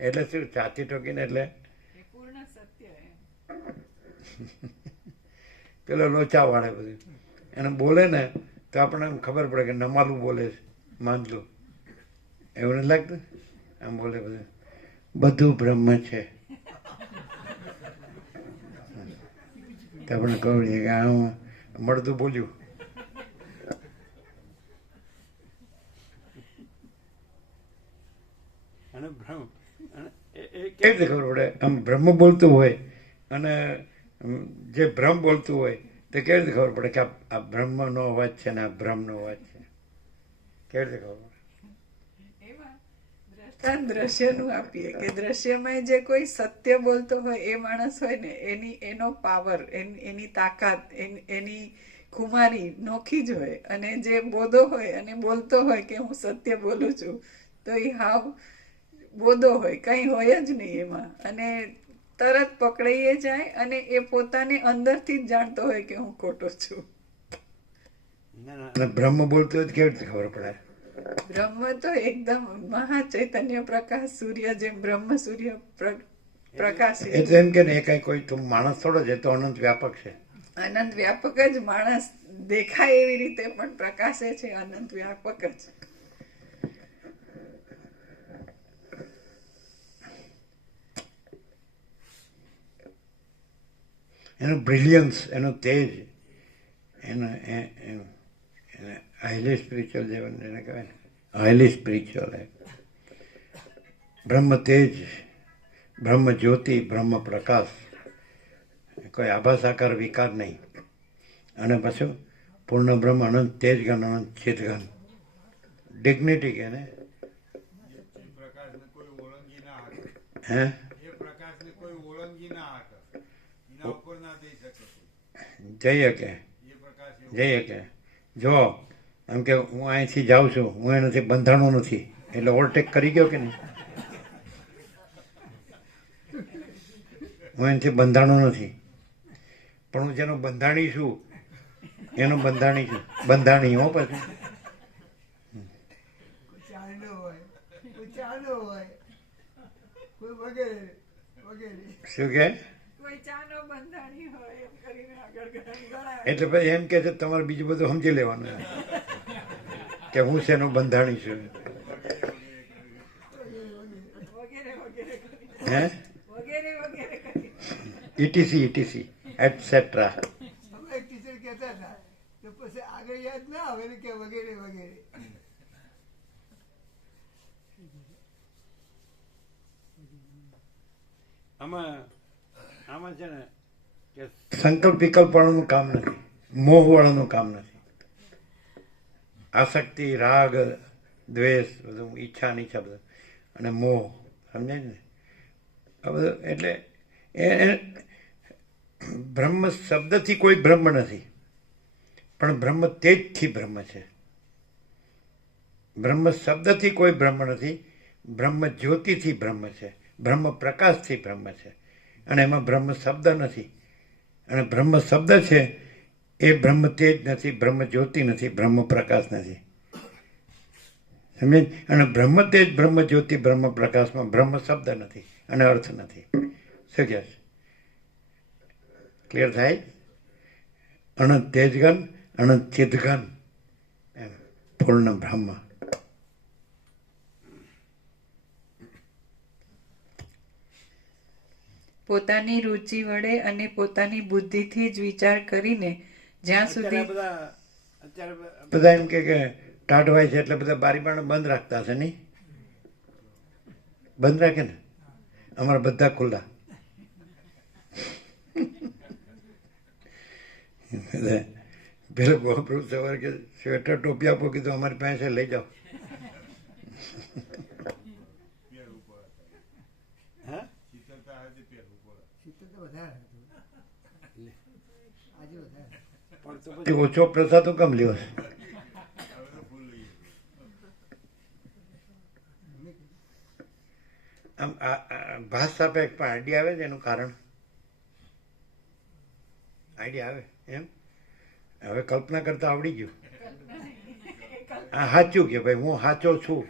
એટલે શું છાતી ઠોકીને? એટલે પેલો લોચા વાળે બધું એને બોલે ને તો આપણને એમ ખબર પડે કે નમાલું બોલે છે, માંદલું. એવું નથી લાગતું? આમ બોલે બધું બ્રહ્મ છે. તો આપણે કહું કે આ મળતું બોલ્યું. અને બ્રહ્મ કેવી રીતે ખબર પડે? આમ બ્રહ્મ બોલતું હોય અને જે ભ્રમ બોલતું હોય તો કેવી રીતે ખબર પડે કે આ બ્રહ્મનો અવાજ છે ને આ ભ્રમનો અવાજ છે? કેવી રીતે ખબર પડે? દ્રશ્યનું આપીએ કે દ્રશ્યમાં જે કોઈ સત્ય બોલતો હોય એ માણસ હોય ને, એનો પાવર, એની તાકાત, એની ખુમારી નોખી જ હોય. અને જે બોધો હોય અને બોલતો હોય કે હું સત્ય બોલું છું, તો એ હાવ બોધો હોય, કંઈ હોય જ નહીં એમાં. અને તરત પકડાઈએ જાય અને એ પોતાને અંદરથી જ જાણતો હોય કે હું ખોટો છું. બ્રહ્મ બોલતો હોય કેવી રીતે ખબર પડે? બ્રહ્મ તો એકદમ મહા ચૈતન્ય પ્રકાશ, સૂર્ય જેમ બ્રહ્મ સૂર્ય પ્રકાશ. એટલે એમ કે ને એ કઈ કોઈ તું માણસ થોડો છે, તો અનંત વ્યાપક છે. અનંત વ્યાપક જ માણસ દેખાય એવી રીતે પણ પ્રકાશે છે, અનંત વ્યાપક જ. એનું બ્રિલિયન્સ, એનું તેજ, એનું હાઈલી સ્પિરિચ્યુઅલ જીવન એને કહેવાય ને, હાઈલી સ્પિરિચ્યુઅલ. બ્રહ્મ તેજ, બ્રહ્મ જ્યોતિ, બ્રહ્મ પ્રકાશ, કોઈ આભાસાકાર વિકાર નહીં. અને પછી પૂર્ણ બ્રહ્મ, અનંત તેજગન, અનંત ચિતગન, ડિગ્નિટી કે ને. હે જઈએ કે જો એમ કે હું અહીંથી જાઉં છું, હું એનાથી બંધાણો નથી, એટલે ઓવરટેક કરી ગયો કે નહીં? હું એનાથી બંધાણો નથી, પણ હું જેનો બંધાણી છું એનું બંધાણી છું. બંધાણી હો પછી શું કે? એટલે પછી એમ કે છે તમારે બીજું બધું સમજી લેવાનું કે હું શેનું બંધાણી છું. હે ઇટીસી એટસેટ્રા. ટીચર કહેતા હતા તો પછી આગળ યાદ ના આવે ને કે વગેરે વગેરે. આમાં છે ને કે સંકલ્પ વિકલ્પ વાળાનું કામ નથી, મોહ વાળાનું કામ નથી. આસક્તિ, રાગ, દ્વેષ, બધું ઈચ્છા નીચા બધું, અને મોહ, સમજાય ને આ બધું. એટલે એ બ્રહ્મ શબ્દથી કોઈ બ્રહ્મ નથી, પણ બ્રહ્મ તેજથી બ્રહ્મ છે. બ્રહ્મ શબ્દથી કોઈ બ્રહ્મ નથી, બ્રહ્મ જ્યોતિથી બ્રહ્મ છે, બ્રહ્મ પ્રકાશથી બ્રહ્મ છે. અને એમાં બ્રહ્મ શબ્દ નથી. અને બ્રહ્મ શબ્દ છે એ બ્રહ્મ તેજ નથી, બ્રહ્મ જ્યોતિ નથી, બ્રહ્મ પ્રકાશ નથી. સમજે? અને બ્રહ્મ તેજ, બ્રહ્મ જ્યોતિ, બ્રહ્મ પ્રકાશમાં બ્રહ્મ શબ્દ નથી અને અર્થ નથી. શું કહે છે? ક્લિયર થાય? અનંત તેજગન, અનંત ચિદગન, એમ પૂર્ણ બ્રહ્મ. પોતાની રુચિ વડે અને પોતાની બુદ્ધિથી જ વિચાર કરીને જ્યાં સુધી બધા એમ કે ટાઢ હોય છે એટલે બધા બારી બારણાં બંધ રાખતા હશે નહીં? બંધ રાખે ને? અમારા બધા ખુલ્લા. પેલો ગોપરું સવાર કે સ્વેટર ટોપી આપો, કીધું અમારી પાસે લઈ જાઓ. શીતળ તો વધારે હતું. આજે વધારે. પણ તો તે ઓછો પ્રસાદ હું કેમ લ્યો? આમ ભાષ સાપેક્ષ પણ આઈડિયા આવે છે એનું કારણ? આઈડિયા આવે એમ? હવે કલ્પના કરતા આવડી ગયું. આ સાચું કે ભાઈ હું સાચો છું,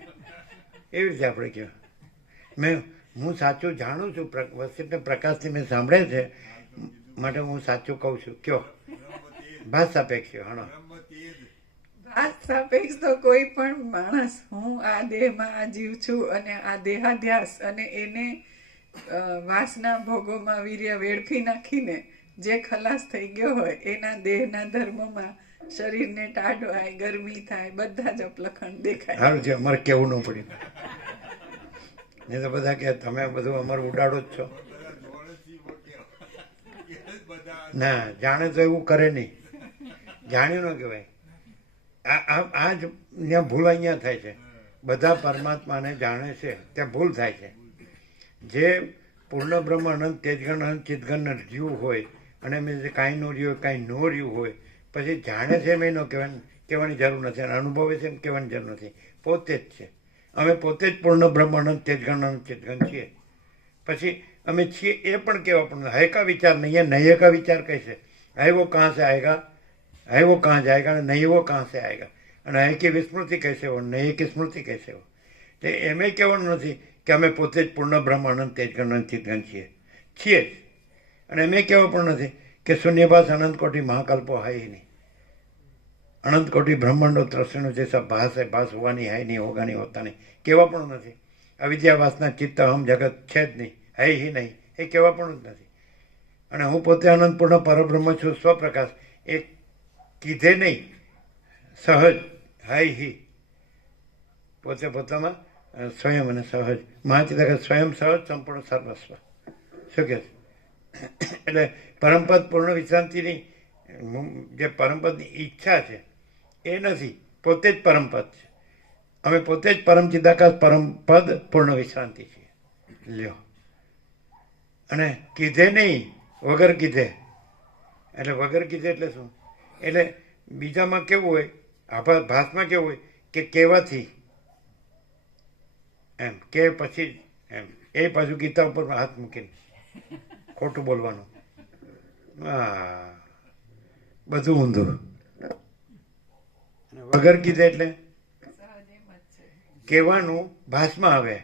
એવી રીતે આપણે કહેવાય. હું સાચું જાણું છું, વસ્તુને પ્રકાશથી મેં સાંભળે છે માટે હું સાચું કહું છું. કયો ભાષ સાપેક્ષ? હણો ભાસ સાપેક્ષ તો કોઈ પણ માણસ, હું આ દેહમાં આ જીવ છું અને આ દેહાધ્યાસ અને એને વાસના ભોગોમાં વીર્ય વેડફી નાખીને જે ખલાસ થઈ ગયો હોય એના દેહના ધર્મમાં શરીરને ટાઢ હોય, ગરમી થાય, બધા જ અપલખણ દેખાય. સારું છે, અમારે કેવું ન પડ્યું. નહીં તો બધા કે તમે બધું અમારું ઉડાડો જ છો. ના જાણે તો એવું કરે નહીં. જાણ્યું ન કહેવાય. આ જ ત્યાં ભૂલ અહીંયા થાય છે. બધા પરમાત્માને જાણે છે ત્યાં ભૂલ થાય છે. જે પૂર્ણ બ્રહ્મ, અનંત તેજગણ, અનંત ચિદગણ જીવ હોય અને મેં જે કાંઈ નો રહ્યું હોય, કાંઈ નો રહ્યું હોય, પછી જાણે છે એમ એનો કહેવાની જરૂર નથી, અને અનુભવે છે એમ કહેવાની જરૂર નથી. પોતે જ છે. અમે પોતે જ પૂર્ણ બ્રહ્મ, અનંત તેજગણ, અનંત ચિદગણ છીએ. પછી અમે છીએ એ પણ કહેવા પણ હૈ કા વિચાર નહીં, નહીં કા વિચાર કહેશે. હૈ વો કહાં સે આएगा, है वो कहाँ जाएगा, नहीं वो कहाँ से आएगा. અને હૈ की વિસ્મૃતિ कैसे हो, નહીં की સ્મૃતિ कैसे हो. એટલે એમ કહેવાનું નથી કે અમે પોતે જ પૂર્ણ બ્રહ્મ, અનંત તેજગણ, અનંત ચિદગણ છીએ જ. અને એમ કહેવા પણ નથી કે શૂન્યભાસ અનંત કોટી મહાકલ્પો है ही नहीं. अनंत कोटि ब्रह्मांडो ત્રસેણો जैसा भास है, भास हुआ नहीं, है नहीं, होगा नहीं, होता नहीं, કહેવા પણ નથી. અવિદ્યા વાસના ચિત્ત અહમ જગત છે જ નહીં, હૈ હિ નહીં, એ કહેવા પણ જ નથી. અને હું પોતે અનંત પૂર્ણ પરબ્રહ્મ છું, સ્વપ્રકાશ, એ કીધે નહીં, સહજ હૈ હિ. પોતે પોતામાં સ્વયં અને સહજ મહાચિદાકાશ, સ્વયં સહજ સંપૂર્ણ સર્વસ્વ. શું કહે છે? એટલે પરમપદ પૂર્ણ વિશ્રાંતિની જે પરમપદની ઈચ્છા છે એ નથી, પોતે જ પરમપદ છે. અમે પોતે જ પરમ ચિદાકાશ, પરમપદ પૂર્ણ વિશ્રાંતિ છીએ. લ્યો. અને કીધે નહીં, વગર કીધે. એટલે વગર કીધે એટલે શું? એટલે બીજામાં કેવું હોય, ભાસમાં કેવું હોય કે કહેવાથી એમ કે પછી એમ એ પાછું ગીતા ઉપર હાથ મૂકીને ખોટું બોલવાનું. હા, બધું ઊંધું. વગર કીધે એટલે કહેવાનું ભાસમાં આવે,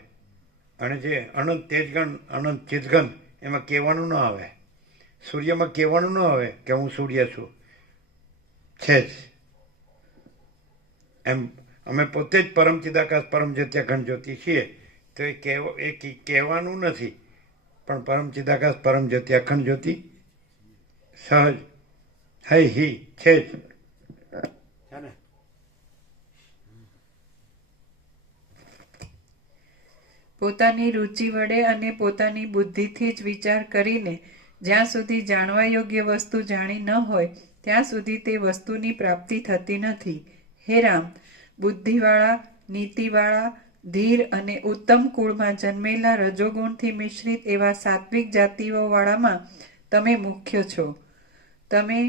અને જે અનંત તેજગણ, અનંત ચિદગણ એમાં કહેવાનું ન આવે. સૂર્યમાં કહેવાનું ન આવે કે હું સૂર્ય છું, છે જ એમ. અમે પોતે જ પરમ ચિદાકાશ, પરમ જ્યોતિ, અખંડ જ્યોતિ છીએ. તો એ કહેવાનું નથી, પણ પરમ ચિદાકાશ, પરમ જ્યોતિ, અખંડ જ્યોતિ સહજ હૈ હિ છે જ. પોતાની રુચિ વડે અને પોતાની બુદ્ધિથી જ વિચાર કરીને જ્યાં સુધી જાણવા યોગ્ય વસ્તુ જાણી ન હોય ત્યાં સુધી તે વસ્તુની પ્રાપ્તિ થતી નથી. હે રામ, બુદ્ધિવાળા, નીતિવાળા, ધીર અને ઉત્તમ કુળમાં જન્મેલા રજોગુણથી મિશ્રિત એવા સાત્વિક જાતિઓવાળામાં તમે મુખ્ય છો. તમે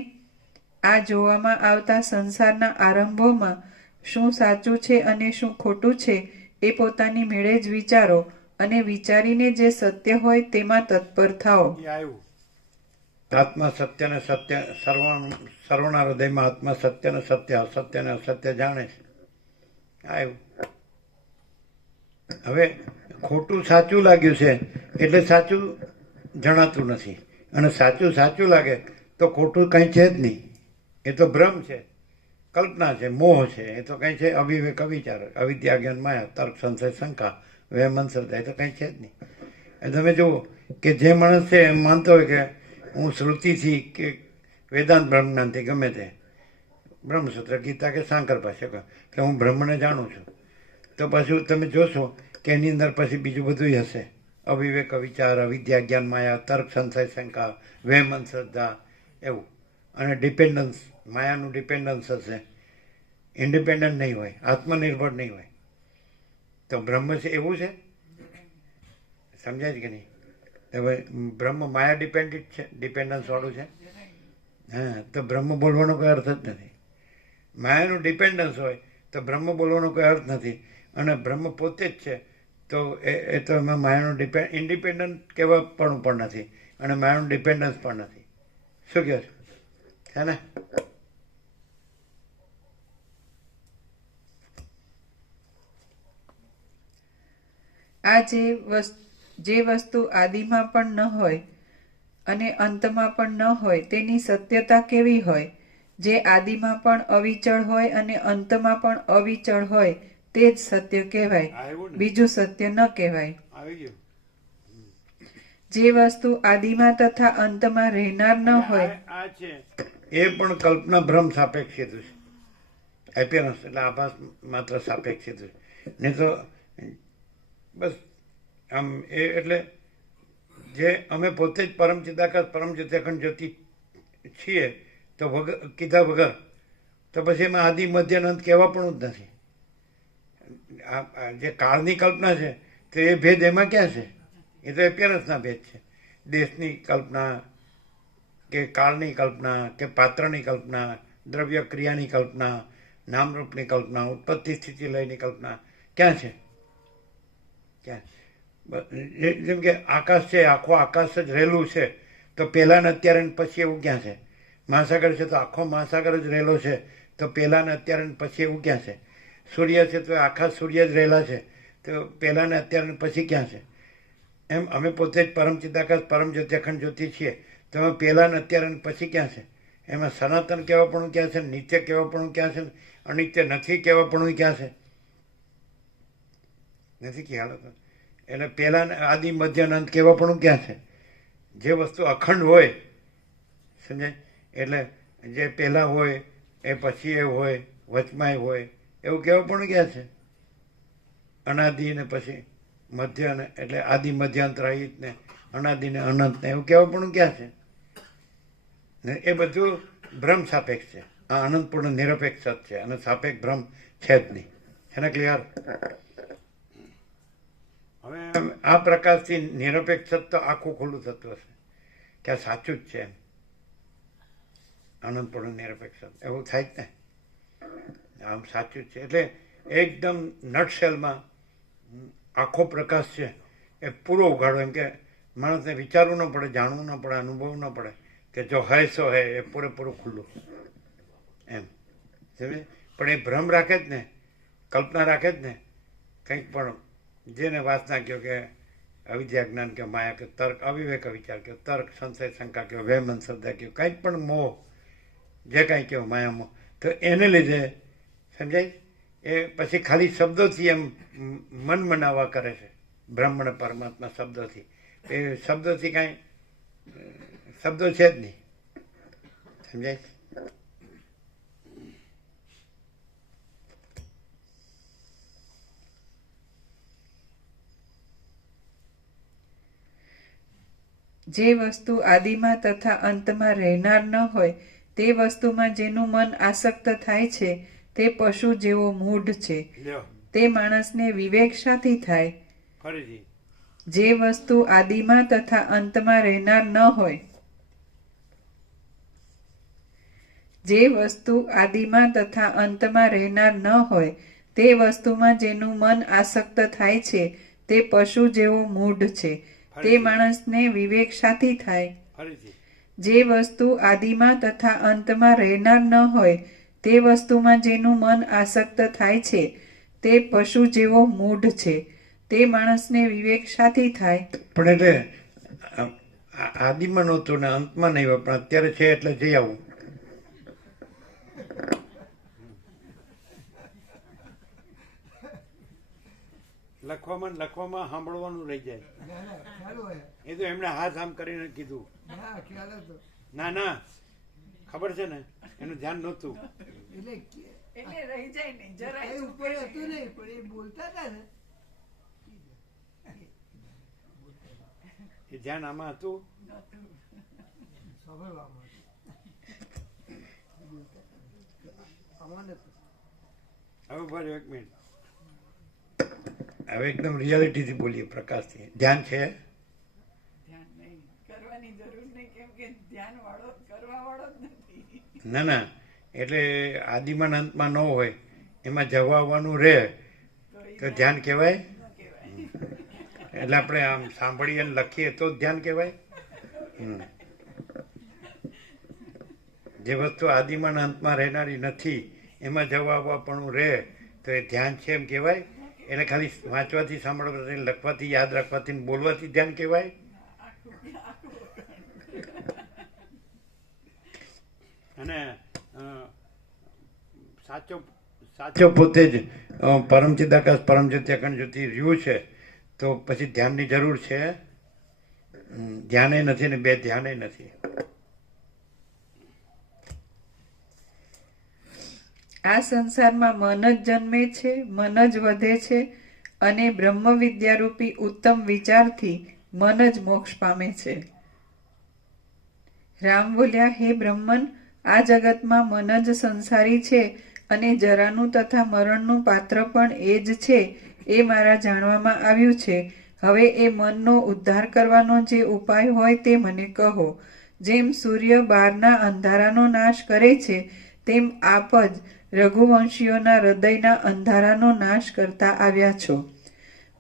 આ જોવામાં આવતા સંસારના આરંભોમાં શું સાચું છે અને શું ખોટું છે એ પોતાની મેળે જ વિચારો, અને વિચારીને જે સત્ય હોય તેમાં તત્પર થાઓ. આત્મા સત્ય ને સત્ય સર્વના હૃદયમાં આત્મા સત્ય ને સત્ય, અસત્ય ને અસત્ય જાણે છે. આવ્યું. હવે ખોટું સાચું લાગ્યું છે એટલે સાચું જણાતું નથી, અને સાચું સાચું લાગે તો ખોટું કંઈ છે જ નહીં. એ તો ભ્રમ છે, કલ્પના છે, મોહ છે. એ તો કંઈ છે અવિવેક, અવિચાર, અવિદ્યા, જ્ઞાન, માયા, તર્ક, સંશય, શંકા, વહેમન, શ્રદ્ધા, એ તો કંઈ છે જ નહીં. એ તમે જુઓ કે જે માણસ છે એમ માનતો હોય કે હું શ્રુતિથી કે વેદાંત બ્રહ્મજ્ઞાનથી ગમે તે બ્રહ્મસૂત્ર, ગીતા કે સાંકર પાસે કે હું બ્રહ્મને જાણું છું, તો પાછું તમે જોશો કે એની અંદર પછી બીજું બધું હશે. અવિવેક, અવિચાર, અવિદ્યા, જ્ઞાન, માયા, તર્ક, સંશય, શંકા, વહેમન, શ્રદ્ધા, એવું. અને ડિપેન્ડન્સ, માયાનું ડિપેન્ડન્સ હશે. ઇન્ડિપેન્ડન્ટ નહીં હોય, આત્મનિર્ભર નહીં હોય. તો બ્રહ્મ છે એવું છે, સમજાય છે કે નહીં? હવે બ્રહ્મ માયા ડિપેન્ડન્ટ છે, ડિપેન્ડન્સ વાળું છે. હા, તો બ્રહ્મ બોલવાનો કોઈ અર્થ જ નથી. માયાનું ડિપેન્ડન્સ હોય તો બ્રહ્મ બોલવાનો કોઈ અર્થ નથી. અને બ્રહ્મ પોતે જ છે તો એ તો એમાં માયાનું ઇન્ડિપેન્ડન્ટ કહેવા પણ નથી, અને માયાનું ડિપેન્ડન્સ પણ નથી. શું કહો છો? છે ને? આ જે વસ્તુ આદિમાં પણ ન હોય અને અંતમાં પણ ન હોય તેની સત્યતા કેવી હોય? જે આદિમાં પણ અવિચળ હોય અને અંતમાં પણ અવિચળ હોય તે જ સત્ય કહેવાય, બીજું સત્ય ન કહેવાય. જે વસ્તુ આદિમાં તથા અંતમાં રહેનાર ન હોય આ છે એ પણ કલ્પના ભ્રમ સાપેક્ષ હેતુ છે. એપિયરન્સ એટલે આભાસ માત્ર સાપેક્ષ હેતુ છે. નહીં તો બસ આમ એ એટલે જે અમે પોતે જ પરમ ચિદાકાશ, પરમ ચિદાખંડ જ્યોતિ છીએ તો વગર કીધા વગર તો પછી એમાં આદિ મધ્ય અંત કહેવા પણ જ નથી. જે કાળની કલ્પના છે તો એ ભેદ એમાં ક્યાં છે? એ તો એપિયરન્સના ભેદ છે. દેશની કલ્પના કે કાળની કલ્પના કે પાત્રની કલ્પના, દ્રવ્ય ક્રિયાની કલ્પના, નામરૂપની કલ્પના, ઉત્પત્તિ સ્થિતિ લયની કલ્પના ક્યાં છે? ક્યાં? જેમ કે આકાશ છે, આખો આકાશ જ રહેલું છે તો પહેલાં ને અત્યારે પછી એવું ક્યાં છે? મહાસાગર છે તો આખો મહાસાગર જ રહેલો છે તો પહેલાં ને અત્યારે પછી એવું ક્યાં છે? સૂર્ય છે તો આખા સૂર્ય જ રહેલા છે તો પહેલાં ને અત્યારે પછી ક્યાં છે? એમ અમે પોતે જ પરમ ચિદાકાશ, પરમ જ્યોતિ, અખંડ જ્યોતિ છીએ તો અમે પહેલાં ને અત્યારે પછી ક્યાં છે? એમાં સનાતન કહેવાપણું ક્યાં છે? નિત્ય કહેવાપણું ક્યાં છે? અનિત્ય નથી કહેવાપણું ક્યાં છે? નથી ખ્યાલ હતો. એટલે પહેલાં આદિ મધ્ય અંત કહેવાપણું ક્યાં છે? જે વસ્તુ અખંડ હોય, સમજાય? એટલે જે પહેલાં હોય એ પછી એ હોય, વચમાં હોય, એવું કહેવાપણું ક્યાં છે? અનાદિ ને પછી મધ્ય ને એટલે આદિ મધ્યાંત રહિત ને અનાદિ ને અનંત ને એવું કહેવાપણું ક્યાં છે? ને એ બધું ભ્રમ સાપેક્ષ છે. આ અનંતપૂર્ણ નિરપેક્ષ સત છે અને સાપેક્ષ ભ્રમ છે જ નહીં. છે ને ક્લિયર? હવે આ પ્રકારથી નિરપેક્ષ સત તો આખું ખુલ્લું થતું હશે કે આ સાચું જ છે એમ. અનંતપૂર્ણ નિરપેક્ષ સત એવું થાય જ ને, આમ સાચું જ છે. એટલે એકદમ નટશેલમાં આખો પ્રકાશ છે એ પૂરો ઉઘાડો, એમ કે માણસને વિચારવું ન પડે, જાણવું ન પડે, અનુભવવું ન પડે, કે જો હૈ સો હૈ, એ પૂરેપૂરું ખુલ્લું એમ. પણ એ ભ્રમ રાખે જ ને, કલ્પના રાખે જ ને, કંઈક પણ જેને વાસના કહો કે અવિદ્યા, જ્ઞાન કહો, માયા કે તર્ક, અવિવેક વિચાર કહો, તર્ક, સંશય, શંકા કહો, વહેમન, શ્રદ્ધા કહો, કંઈક પણ મોહ, જે કાંઈ કહો માયા મોહ, તો એને લીધે સમજાય એ પછી ખાલી શબ્દોથી એમ મન મનાવવા કરે છે. બ્રહ્મણ પરમાત્મા શબ્દોથી, એ શબ્દોથી કાંઈ શબ્દો છે જ નહીં. સમજાય? જે વસ્તુ આદિમાં તથા અંતમાં રહેનાર ન હોય તે વસ્તુમાં જેનું મન આસક્ત થાય છે તે પશુ જેવો મૂઢ છે. તે માણસને વિવેક શાથી થાય? જે વસ્તુ આદિમાં તથા અંતમાં રહેનાર ન હોય, જે વસ્તુ આદિમાં તથા અંતમાં રહેનાર ન હોય તે વસ્તુમાં જેનું મન આસક્ત થાય છે તે પશુ જેવો મૂઢ છે. તે માણસને વિવેક શાથી થાય? જે વસ્તુ આદિમાં તથા અંતમાં રહેનાર ન હોય તે વસ્તુમાં જેનું મન આસક્ત થાય છે તે પશુ જેવો મૂઢ છે. તે માણસને વિવેક શાથી થાય? પણ એટલે આદિમાં નહોતું ને અંતમાં નહીં હોય, પણ અત્યારે છે એટલે જઈ આવું. લખવામાં સાંભળવાનું રહી જાય. ખ્યાલ હોય. એ તો એમણે હાથ આમ કરીને કીધું. ના ખ્યાલ હતો. ના ખબર છે ને, એનું ધ્યાન નહોતું. એટલે રહી જાય ને જરા ઉપર હતું નહીં, પણ એ બોલતા હતા ને એ ધ્યાન આમાં હતું. સાંભળવામાં હવે ભર્યો એક મિનિટ. હવે એકદમ રિયાલિટીથી બોલીએ, પ્રકાશથી. ધ્યાન છે? ના એટલે આદિમાં અંતમાં ન હોય, એમાં જવા આવવાનું રહે તો ધ્યાન કહેવાય. એટલે આપણે આમ સાંભળીએ અને લખીએ તો ધ્યાન કહેવાય. જે વસ્તુ આદિમાં અંતમાં રહેનારી નથી એમાં જવા આવવા પણ રહે તો એ ધ્યાન છે એમ કહેવાય? એટલે ખાલી વાંચવાથી, સાંભળવાથી, લખવાથી, યાદ રાખવાથી, બોલવાથી ધ્યાન કહેવાય? અને સાચો પોતે જ પરમચિદાકાશ પરમજ્યોતિ અખંડ જ્યોતિ રહ્યું છે તો પછી ધ્યાનની જરૂર છે? ધ્યાને નથી ને બે ધ્યાને નથી. આ સંસારમાં મન જ જન્મે છે, મન જ વધે છે અને બ્રહ્મ વિદ્યારૂપી ઉત્તમ વિચારથી મન જ મોક્ષ પામે છે. રામ બોલ્યા, હે બ્રહ્મન, આ જગતમાં મન જ સંસારી છે અને જરાનું તથા મરણનું પાત્ર પણ એ જ છે, એ મારા જાણવામાં આવ્યું છે. હવે એ મનનો ઉદ્ધાર કરવાનો જે ઉપાય હોય તે મને કહો. જેમ સૂર્ય બહારના અંધારાનો નાશ કરે છે, તેમ આપ જ રઘુવંશીઓના હૃદયના અંધારાનો નાશ કરતા આવ્યા છો.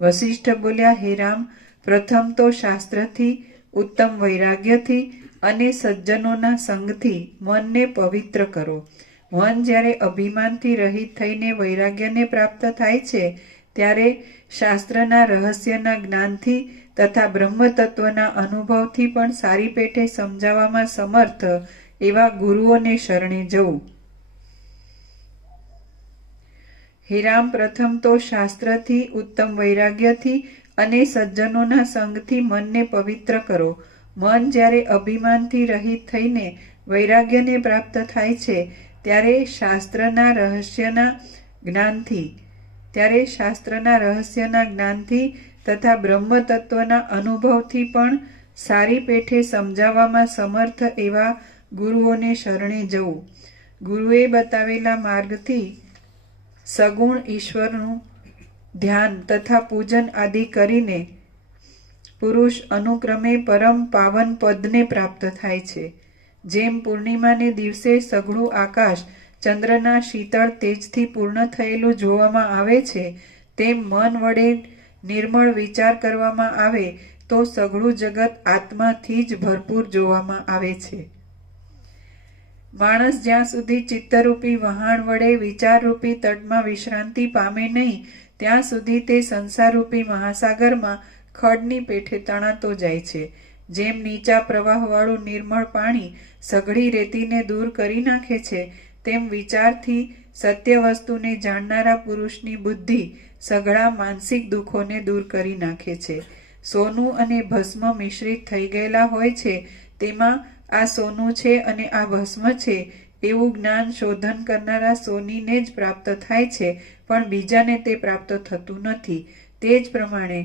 વશિષ્ઠ બોલ્યા, હે રામ, પ્રથમ તો શાસ્ત્રથી, ઉત્તમ વૈરાગ્યથી અને સજ્જનોના સંગથી મનને પવિત્ર કરો. મન જ્યારે અભિમાનથી રહિત થઈને વૈરાગ્યને પ્રાપ્ત થાય છે, ત્યારે શાસ્ત્રના રહસ્યના જ્ઞાનથી તથા બ્રહ્મ તત્વના અનુભવથી પણ સારી પેઠે સમજાવવામાં સમર્થ એવા ગુરુઓને શરણે જવું. હે રામ, પ્રથમ તો શાસ્ત્રથી, ઉત્તમ વૈરાગ્યથી અને સજ્જનોના સંગથી મનને પવિત્ર કરો. મન જ્યારે અભિમાનથી રહિત થઈને વૈરાગ્યને પ્રાપ્ત થાય છે, ત્યારે શાસ્ત્રના રહસ્યના જ્ઞાનથી તથા બ્રહ્મ તત્વના અનુભવથી પણ સારી પેઠે સમજાવવામાં સમર્થ એવા ગુરુઓને શરણે જવું. ગુરુએ બતાવેલા માર્ગથી સગુણ ઈશ્વરનું ધ્યાન તથા પૂજન આદિ કરીને પુરુષ અનુક્રમે પરમ પાવન પદને પ્રાપ્ત થાય છે. જેમ પૂર્ણિમાને દિવસે સઘળું આકાશ ચંદ્રના શીતળ તેજથી પૂર્ણ થયેલું જોવામાં આવે છે, તેમ મન વડે નિર્મળ વિચાર કરવામાં આવે તો સઘળું જગત આત્માથી જ ભરપૂર જોવામાં આવે છે. માણસ જ્યાં સુધી ચિત્તરૂપી વહાણ વડે વિચારરૂપી તટમાં વિશ્રાંતિ પામે નહીં, ત્યાં સુધી તે સંસારરૂપી મહાસાગરમાં ખડની પેઠે તણાતો જાય છે. જેમ નીચા પ્રવાહવાળું નિર્મળ પાણી સઘળી રેતીને દૂર કરી નાખે છે, તેમ વિચારથી સત્ય વસ્તુને જાણનારા પુરુષની બુદ્ધિ સઘળા માનસિક દુઃખોને દૂર કરી નાખે છે. સોનું અને ભસ્મ મિશ્રિત થઈ ગયેલા હોય છે, તેમાં આ સોનું છે અને આ ભસ્મ છે એવું જ્ઞાન શોધન કરનારા સોનીને જ પ્રાપ્ત થાય છે, પણ બીજાને તે પ્રાપ્ત થતું નથી. તે જ પ્રમાણે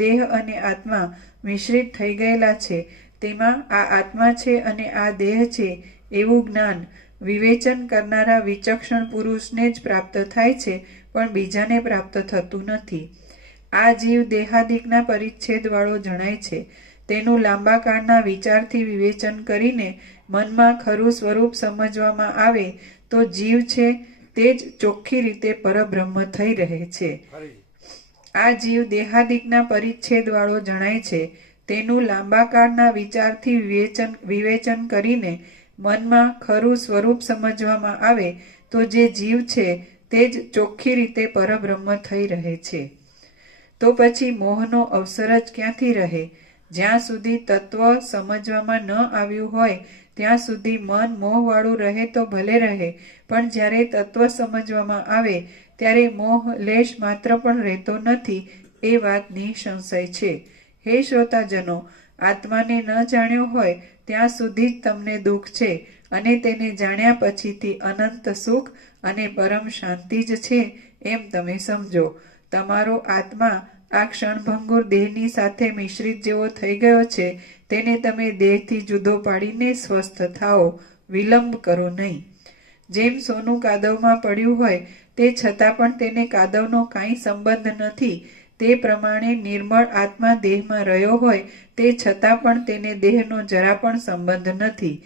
દેહ અને આત્મા મિશ્રિત થઈ ગયેલા છે, તેમાં આ આત્મા છે અને આ દેહ છે એવું જ્ઞાન વિવેચન કરનારા વિચક્ષણ પુરુષને જ પ્રાપ્ત થાય છે, પણ બીજાને પ્રાપ્ત થતું નથી. આ જીવ દેહાદિકના પરિચ્છેદવાળો જણાય છે. તેનું લાંબા કાળના વિચારથી વિવેચન કરીને મનમાં ખરું સ્વરૂપ સમજવામાં આવે તો જીવ છે તે જ ચોખ્ખી રીતે પરબ્રહ્મ થઈ રહે છે. આ જીવ દેહાદિકના પરિચ્છેદવાળો જણાય છે. તેનું લાંબા કાળના વિચારથી વિવેચન કરીને મનમાં ખરું સ્વરૂપ સમજવામાં આવે તો જે જીવ છે તે જ ચોખ્ખી રીતે પરબ્રહ્મ થઈ રહે છે. તો પછી મોહનો અવસર જ ક્યાંથી રહે? જ્યાં સુધી તત્વ સમજવામાં ન આવ્યું હોય ત્યાં સુધી મન મોહવાળું રહે તો ભલે રહે, પણ જ્યારે તત્વ સમજવામાં આવે ત્યારે મોહ લેશ માત્ર પણ રહેતો નથી, એ વાત નિસંશય છે. હે શ્રોતાજનો, આત્માને ન જાણ્યો હોય ત્યાં સુધી જ તમને દુઃખ છે, અને તેને જાણ્યા પછીથી અનંત સુખ અને પરમ શાંતિ જ છે એમ તમે સમજો. તમારો આત્મા આ ક્ષણભંગુર દેહની સાથે મિશ્રિત જેવો થઈ ગયો છે, તેને તમે દેહથી જુદો પાડીને સ્વસ્થ થાઓ, વિલંબ કરો નહીં. જેમ સોનું કાદવમાં પડ્યું હોય તે છતાં પણ તેને કાદવનો કાંઈ સંબંધ નથી, તે પ્રમાણે નિર્મળ આત્મા દેહમાં રહ્યો હોય તે છતાં પણ તેને દેહનો જરા પણ સંબંધ નથી.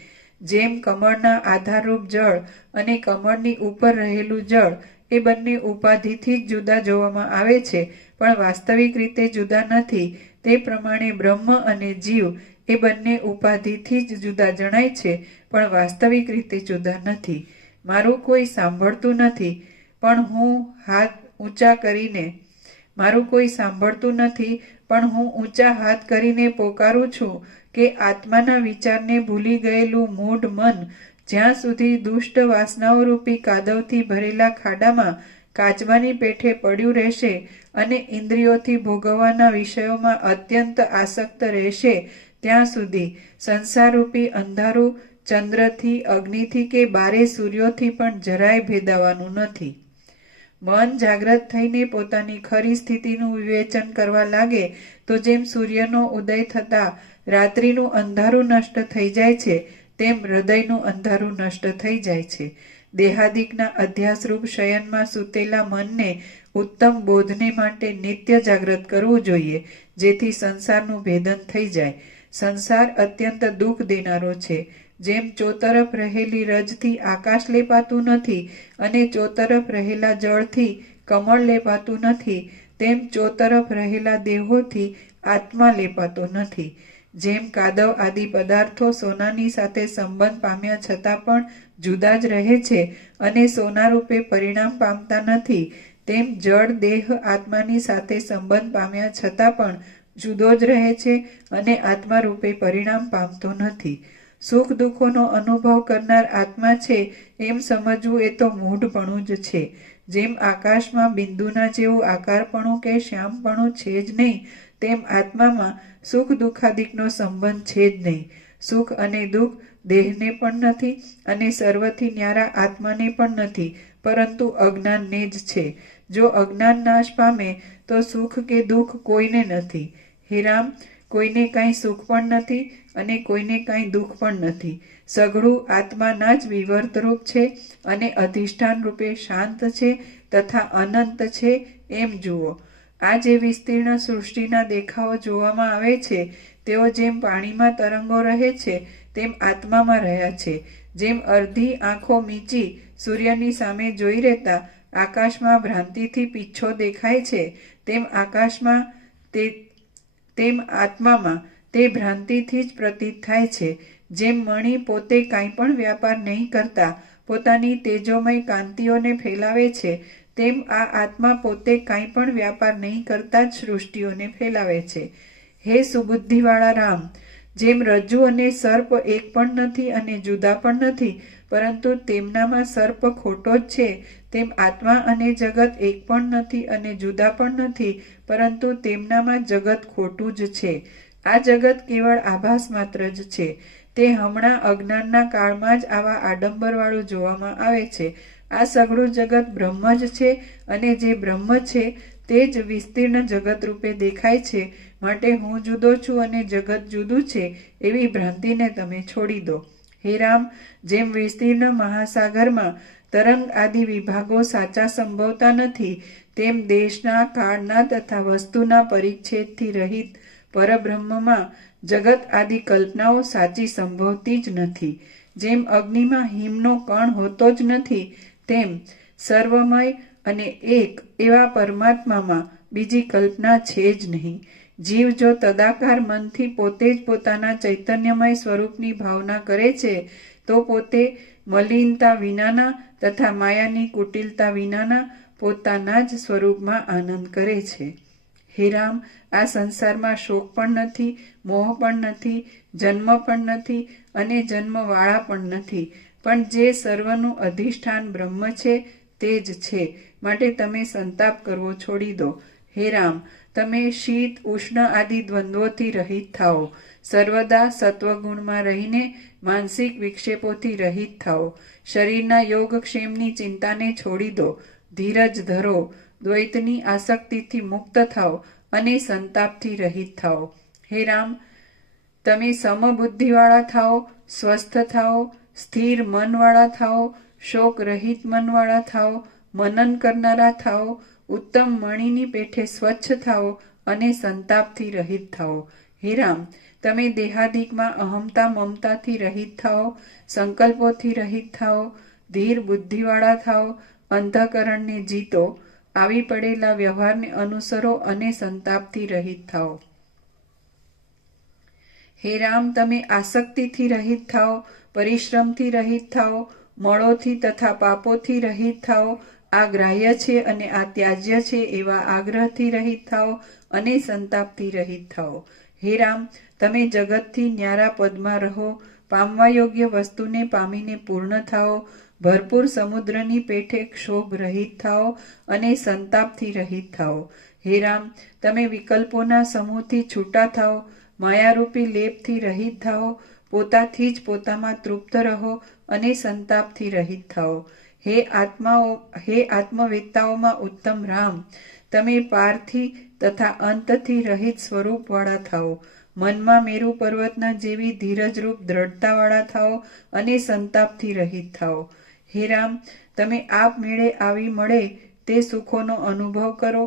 જેમ કમળના આધારરૂપ જળ અને કમળની ઉપર રહેલું જળ એ બંને ઉપાધિથી જ જુદા જોવામાં આવે છે, પણ વાસ્તવિક રીતે જુદા નથી, તે પ્રમાણે બ્રહ્મ અને જીવ એ બંને ઉપાધિથી જ જુદા જણાય છે, પણ વાસ્તવિક રીતે જુદા નથી. મારું કોઈ સાંભળતું નથી, પણ હું ઊંચા હાથ કરીને પોકારું છું કે આત્માના વિચારને ભૂલી ગયેલું મૂઢ મન જ્યાં સુધી દુષ્ટ વાસનાઓ રૂપી કાદવથી ભરેલા ખાડામાં કાચબાની પેઠે પડ્યું રહેશે અને ઇન્દ્રિયોથી ભોગવવાના વિષયોમાં અત્યંત આસક્ત રહેશે, ત્યાં સુધી સંસારરૂપી અંધારું ચંદ્રથી, અગ્નિથી કે 12 સૂર્યોથી પણ જરાય ભેદાવાનું નથી. મન જાગ્રત થઈને પોતાની ખરી સ્થિતિનું વિવેચન કરવા લાગે તો જેમ સૂર્યનો ઉદય થતાં રાત્રિનું અંધારું નષ્ટ થઈ જાય છે, તેમ હૃદયનું અંધારું નષ્ટ થઈ જાય છે. દેહાદિકના અધ્યાસરૂપ શયનમાં સૂતેલા મનને ઉત્તમ બોધને માટે નિત્ય જાગ્રત કરવું જોઈએ, જેથી સંસારનું ભેદન થઈ જાય. સંસાર અત્યંત દુઃખ દેનારો છે. જેમ ચોતરફ રહેલી રજથી આકાશ લેપાતું નથી અને ચોતરફ રહેલા જળથી કમળ લેપાતું નથી, તેમ ચોતરફ રહેલા દેહોથી આત્મા લેપાતો નથી. જેમ કાદવ આદિ પદાર્થો સોનાની સાથે સંબંધ પામ્યા છતાં પણ જુદા જ રહે છે અને સોના રૂપે પરિણામ પામતા નથી, તેમ જળ દેહ આત્માની સાથે સંબંધ પામ્યા છતાં પણ જુદો જ રહે છે અને આત્મા રૂપે પરિણામ પામતો નથી. સુખ દુઃખોનો અનુભવ કરનાર આત્મા છે એમ સમજવું એ તો મૂઢપણું જ છે. જેમ આકાશમાં બિંદુના જેવું આકારપણું કે શ્યામપણું છે જ નહીં, તેમ આત્મામાં સુખ દુઃખાદિકનો સંબંધ છે જ નહીં. સુખ અને દુઃખ દેહને પણ નથી અને સર્વથી ન્યારા આત્માને પણ નથી, પરંતુ અજ્ઞાનને જ છે. જો અજ્ઞાન નાશ પામે તો સુખ કે દુઃખ કોઈને નથી. હે રામ, કોઈને કાંઈ સુખ પણ નથી અને કોઈને કાંઈ દુઃખ પણ નથી. સઘળું આત્માના જ વિવર્તરૂપ છે અને અધિષ્ઠાન રૂપે શાંત છે તથા અનંત છે એમ જુઓ. આ જે વિસ્તીર્ણ સૃષ્ટિના દેખાવો જોવામાં આવે છે તેઓ જેમ પાણીમાં તરંગો રહે છે તેમ આત્મામાં રહ્યા છે. જેમ અડધી આંખો મીચી સૂર્યની સામે જોઈ રહેતા આકાશમાં ભ્રાંતિથી પીછો દેખાય છે, તેમ આત્મામાં તે ભ્રાંતિથી જ પ્રતીત થાય છે. જેમ મણિ પોતે કાંઈ પણ વ્યાપાર નહીં કરતા પોતાની તેજોમય કાંતિઓને ફેલાવે છે, તેમ આ આત્મા પોતે કાંઈ પણ વ્યાપાર નહીં કરતા જ સૃષ્ટિઓને ફેલાવે છે. હે સુબુદ્ધિવાળા રામ, જેમ રજ્જુ અને સર્પ એક પણ નથી અને જુદા પણ નથી, પરંતુ તેમનામાં સર્પ ખોટો જ છે, તેમ આત્મા અને જગત એક પણ નથી અને જુદા પણ નથી, પરંતુ તેમનામાં જગત ખોટું જ છે. આ જગત કેવળ આભાસ માત્ર જ છે. તે હમણાં અજ્ઞાનના કાળમાં જ આવા આડંબરવાળું જોવામાં આવે છે. આ સઘળું જગત બ્રહ્મ જ છે અને જે બ્રહ્મ છે તે જ વિસ્તીર્ણ જગત રૂપે દેખાય છે. માટે હું જુદો છું અને જગત જુદું છે એવી ભ્રાંતિને તમે છોડી દો. હે રામ, જેમ વિસ્તીર્ણ મહાસાગરમાં તરંગ આદિ વિભાગો સાચા સંભવતા નથી, તેમ દેશના, કાળના તથા વસ્તુના પરિચ્છેદથી રહિત પરબ્રહ્મમાં જગત આદિ કલ્પનાઓ સાચી સંભવતી જ નથી. જેમ અગ્નિમાં હિમનો કણ હોતો જ નથી, તેમ સર્વમય અને એક એવા પરમાત્મામાં બીજી કલ્પના છે જ નહીં. જીવ જો તદાકાર મનથી પોતે જ પોતાના ચૈતન્યમય સ્વરૂપની ભાવના કરે છે તો પોતે મલિનતા વિનાના તથા માયાની કુટિલતા વિનાના પોતાના જ સ્વરૂપમાં આનંદ કરે છે. હે રામ, આ સંસારમાં શોક પણ નથી, મોહ પણ નથી, જન્મ પણ નથી અને જન્મવાળા પણ નથી, પણ જે સર્વનું અધિષ્ઠાન બ્રહ્મ છે તે જ છે. માટે તમે સંતાપ કરવો છોડી દો. હે રામ, તમે શીત ઉષ્ણ આદિ દ્વંદ્વોથી રહિત થાઓ. સર્વદા સત્વગુણમાં રહીને માનસિક વિક્ષેપોથી રહિત થાઓ. શરીરના યોગક્ષેમની ચિંતાને છોડી દો. ધીરજ ધરો. દ્વૈતની આસક્તિથી મુક્ત થાઓ અને સંતાપથી રહિત થાઓ. હે રામ, તમે સમબુદ્ધિવાળા થાઓ, સ્વસ્થ થાઓ, સ્થિર મનવાળા થાઓ, શોક રહિત મનવાળા થાઓ, મનન કરનારા થાઓ, ઉત્તમ મણીની પેઠે સ્વચ્છ થાઓ અને સંતાપથી રહિત થાઓ. હે રામ, તમે દેહાદિકમાં અહમતા મમતાથી રહિત થાઓ, સંકલ્પોથી રહિત થાઓ, ધીર બુદ્ધિવાળા થાઓ, અંતઃકરણને જીતો, આવી પડેલા વ્યવહારને અનુસરો અને સંતાપથી રહિત થાઓ. હે રામ, તમે આસક્તિથી રહિત થાઓ, પરિશ્રમથી રહિત થાઓ, મળોથી તથા પાપોથી રહિત થાઓ, આ ગ્રાહ્ય છે અને આ ત્યાજ્ય છે એવા આગ્રહથી રહિત થાઓ અને સંતાપથી રહિત થાઓ. હે રામ, તમે જગતથી ન્યારા પદમાં રહો, પામવા યોગ્ય વસ્તુને પામીને પૂર્ણ થાઓ, ભરપૂર સમુદ્રની પેઠે ક્ષોભ રહિત થાઓ અને સંતાપથી રહિત થાઓ. હે રામ, તમે વિકલ્પોના સમૂહથી છૂટા થાઓ, માયારૂપી લેપથી રહિત થાઓ, પોતાથી જ પોતામાં તૃપ્ત રહો અને સંતાપથી રહિત થાઓ. હે આત્મવેત્તાઓમાં ઉત્તમ રામ, તમે પારથી તથા અંતથી રહિત સ્વરૂપવાળા થાઓ. મનમાં મેરુ પર્વતના જેવી ધીરજરૂપ દ્રઢતાવાળા થાઓ અને સંતાપથી રહિત થાઓ. હે રામ, તમે આપમેળે આવી મળે તે સુખોનો અનુભવ કરો.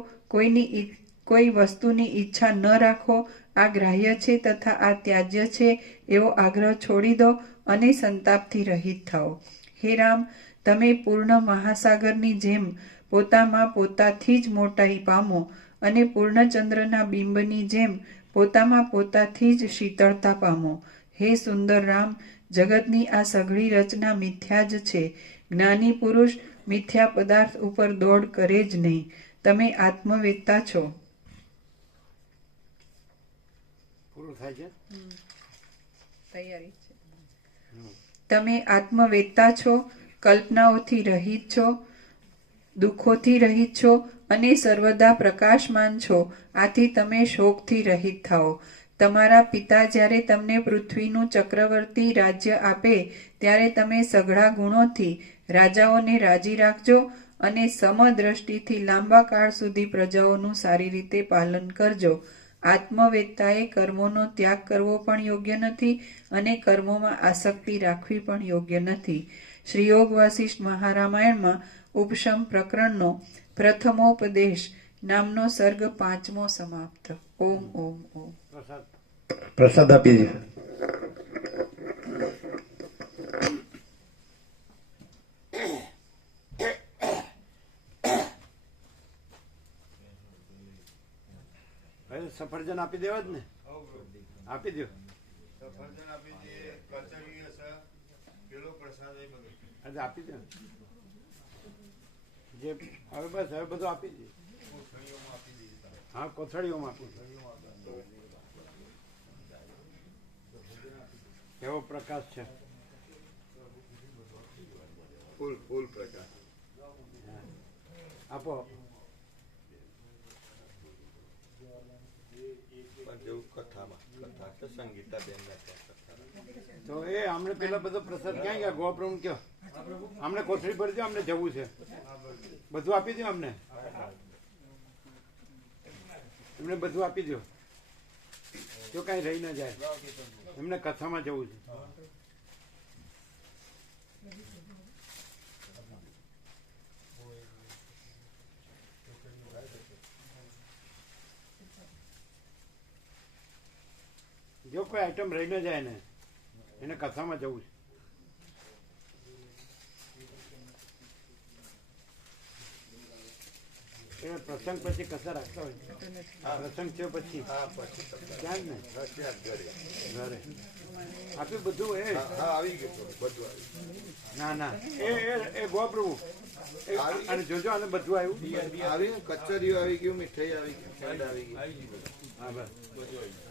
કોઈ વસ્તુની ઈચ્છા ન રાખો. આ ગ્રાહ્ય છે તથા આ ત્યાજ્ય છે એવો આગ્રહ છોડી દો અને સંતાપથી રહિત થાઓ. હે રામ, તમે પૂર્ણ મહાસાગરની જેમ પોતામાં પોતાથી જ મોટાઈ પામો અને પૂર્ણચંદ્રના બિંબની જેમ પોતામાં પોતાથી જ શીતળતા પામો. હે સુંદર રામ, જગતની આ સઘળી રચના મિથ્યા જ છે. જ્ઞાની પુરુષ મિથ્યા પદાર્થ ઉપર દોડ કરે જ નહીં. તમે આત્મવેત્તા છો. પૂરું થાય છે. તૈયારી છે. તમે આત્મવેત્તા છો, કલ્પનાઓથી રહિત છો, દુઃખોથી રહિત છો અને સર્વદા પ્રકાશમાન છો. આથી તમે શોકથી રહિત થાઓ. તમારા પિતા જ્યારે તમને પૃથ્વીનું ચક્રવર્તી રાજ્ય આપે ત્યારે તમે સઘળા ગુણોથી રાજાઓને રાજી રાખજો અને સમદ્રષ્ટિથી લાંબા કાળ સુધી પ્રજાઓનું સારી રીતે પાલન કરજો. આત્મવેત્તાએ કર્મોનો ત્યાગ કરવો પણ યોગ્ય નથી અને કર્મોમાં આસક્તિ રાખવી પણ યોગ્ય નથી. શ્રી યોગ વાસિષ્ઠ મહારામાયણમાં ઉપશમ પ્રકરણનો પ્રથમોપદેશ નામનો સર્ગ 5મો સમાપ્ત. ઓમ ઓમ ઓમ. પ્રસાદ આપી દે. સફરજન આપી દેવા જ ને. આપી દો. સફરજન આપી દઈએ, કચરી હશે, પેલો પ્રસાદ એ બધો. આજે આપી દો. જે હવે બસ હવે બધું આપી દઈએ. કોથળીઓમાં આપી દઈએ. હા, કોથળીઓમાં આપી દઈએ. કેવો પ્રકાશ છે. ફૂલ પ્રકાશ. આપો. જેવું કથા કે સંગીતાબેન તો એ અમને પેલા બધો પ્રસાદ ક્યાં ગયા? ગોપ્રભુ કયો અમને કોથળી ભરી દો, અમને જવું છે. બધું આપી દો અમને. એમને બધું આપી દો તો કઈ રહી ના જાય. એમને કથામાં જવું છે. જો કોઈ આઈટમ રહી ન જાય ને એને કથામાં જવું છે. એ પ્રસંગ પછી કથા રાખતા હોય. પ્રસંગ છે પછી ક્યાં જ ને ઘરે. આપ્યું બધું એ હા આવી ગયું બધું આવી ના ના એ ગોપ્રભુ અને જોજો આને બધું આવ્યું આવી કચરીઓ આવી ગયું મીઠાઈ આવી ગયું ખાંડ આવી ગઈ હા બસ બધું આવી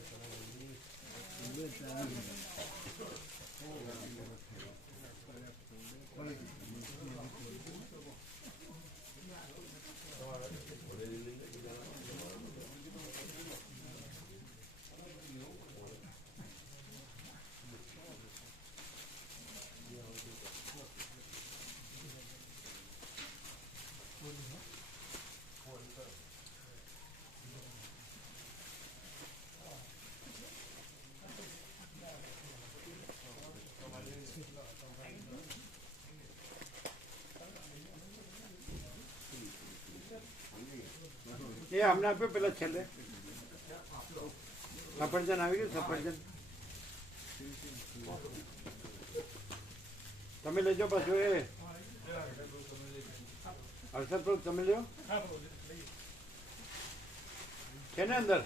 એ અમને આપ્યો પેલા છેલ્લે સફરજન આવી ગયું સફરજન તમે લેજો પાછું એ હર્ષદ પ્રભુ તમે લ્યો છે ને અંદર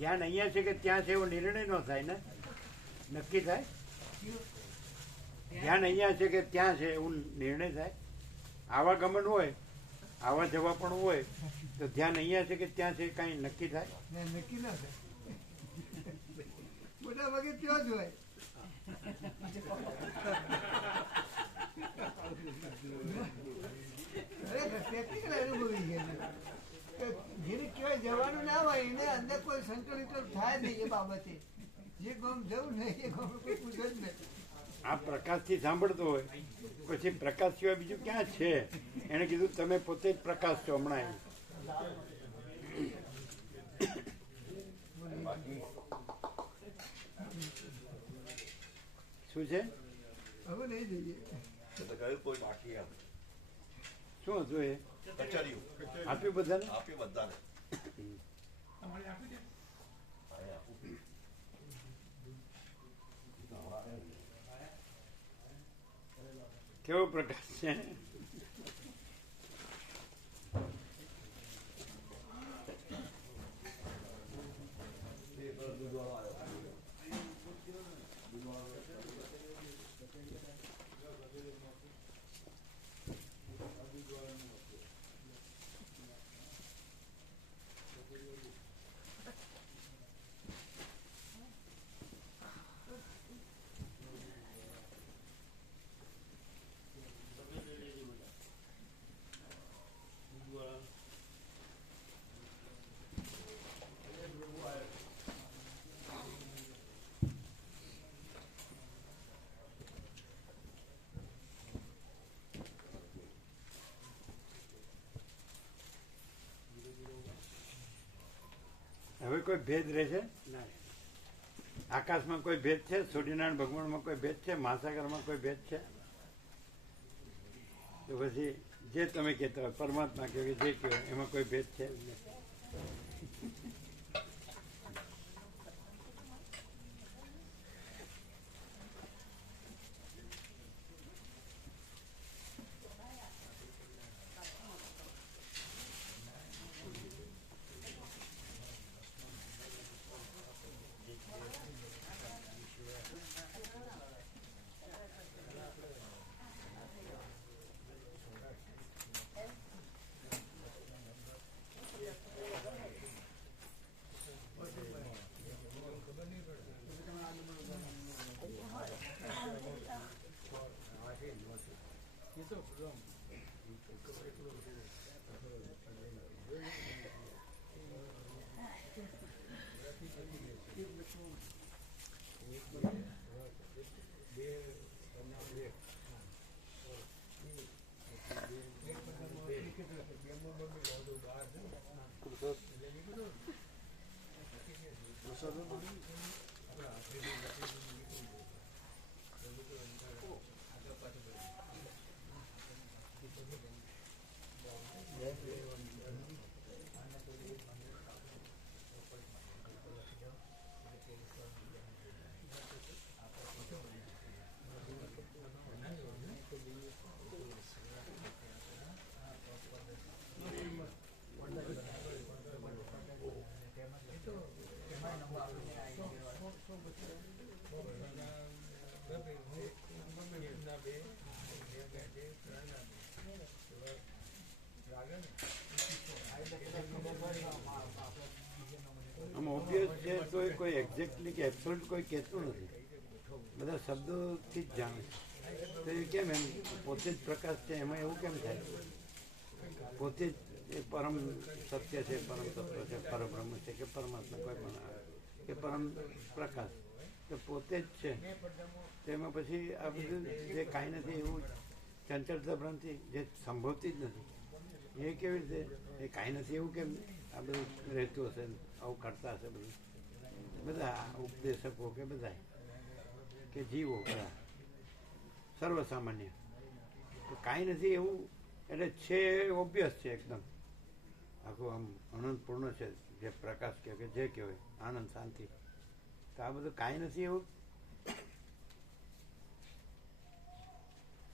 ધ્યાન અહીંયા છે કે ત્યાં છે એવો નિર્ણય ન થાય ને નક્કી થાય ધ્યાન અહીંયા છે કે ત્યાં છે એવું નિર્ણય થાય આવાગમન હોય આવા જવા પણ હોય તો ધ્યાન અહીંયા છે કે ત્યાં છે કાંઈ નક્કી થાય નક્કી ના થાય મોટા ભાગે ત્યાં જ હોય પ્રેક્ટિકલ અનુભવી છે જેને કહેવાય જવાનું ના હોય એને અંદર કોઈ સંકલિત થાય નહીં એ બાબતે જે ગામ જવું નહીં એ ગામ કોઈ પૂછે જ નહીં આ પ્રકાશથી સાંભળતો હોય પછી પ્રકાશ સિવાય બીજું ક્યાં છે એણે કીધું તમે પોતે જ પ્રકાશ છો હમણાં શું છે હવે નહીં જઈએ કોઈ બાકી શું હતું એ કચરીઓ આપ્યું બધાને આપ્યું બધાને કેવો પ્રકાશ છે હવે કોઈ ભેદ રહેશે ના આકાશમાં કોઈ ભેદ છે સૂર્યનારાયણ ભગવાનમાં કોઈ ભેદ છે મહાસાગરમાં કોઈ ભેદ છે તો પછી જે તમે કહેતા હોય પરમાત્મા કહો કે જે કહો એમાં કોઈ ભેદ છે આમ ઓબ્વિયસ છે તો કોઈ એક્ઝેક્ટલી કે એબ્સોલ્યુટ કોઈ કહેતું નથી, બધા શબ્દોથી જ જાણે છે. તો એ કેમ એમ પોતે જ પ્રકાશ છે એમાં એવું કેમ થાય? પોતે જ એ પરમ સત્ય છે, પરમ તત્વ છે, પરબ્રહ્મ છે કે પરમાત્મા કોઈ પણ આવે કે પરમ પ્રકાશ, તો પોતે જ છે. તેમાં પછી આ બધું જે કાંઈ નથી એવું ચંચળતા ભ્રાંતિ જે સંભવતી જ નથી, એ કેવી રીતે એ કાંઈ નથી એવું કેમ આ બધું રહેતું હશે, આવું કરતા હશે બધું બધા ઉપદેશકો કે બધા કે જીવો બધા સર્વસામાન્ય. તો કાંઈ નથી એવું એટલે છે ઓબ્વિયસ છે એકદમ, આખું આમ અનંત પૂર્ણ છે જે પ્રકાશ કહે કે જે કહેવાય આનંદ શાંતિ. તો આ બધું કાંઈ નથી એવું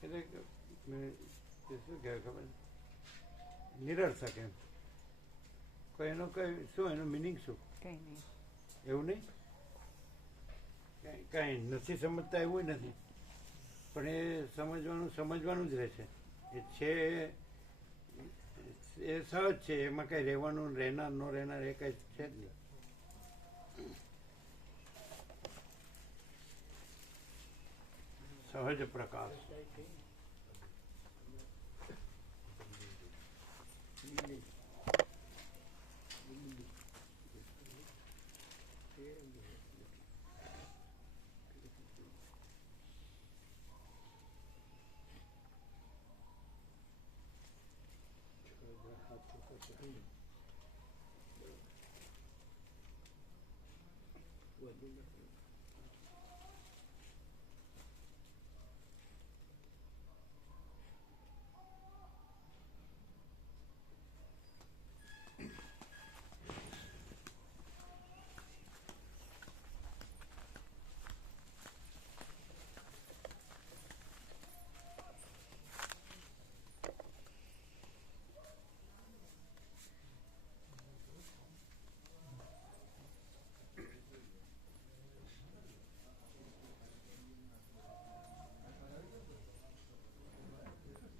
એટલે શું કહેવાય ખબર, નિરર્થક એમ કોઈ એનો કઈ શું એનો મિનિંગ શું એવું નહીં, કાંઈ નથી સમજતા એવું નથી, પણ એ સમજવાનું જ રહેશે. એ છે એ સહજ છે, એમાં કંઈ રહેવાનું રહેનાર ન રહેનાર એ કંઈ છે જ નહીં. સહજ પ્રકાશ. હાથ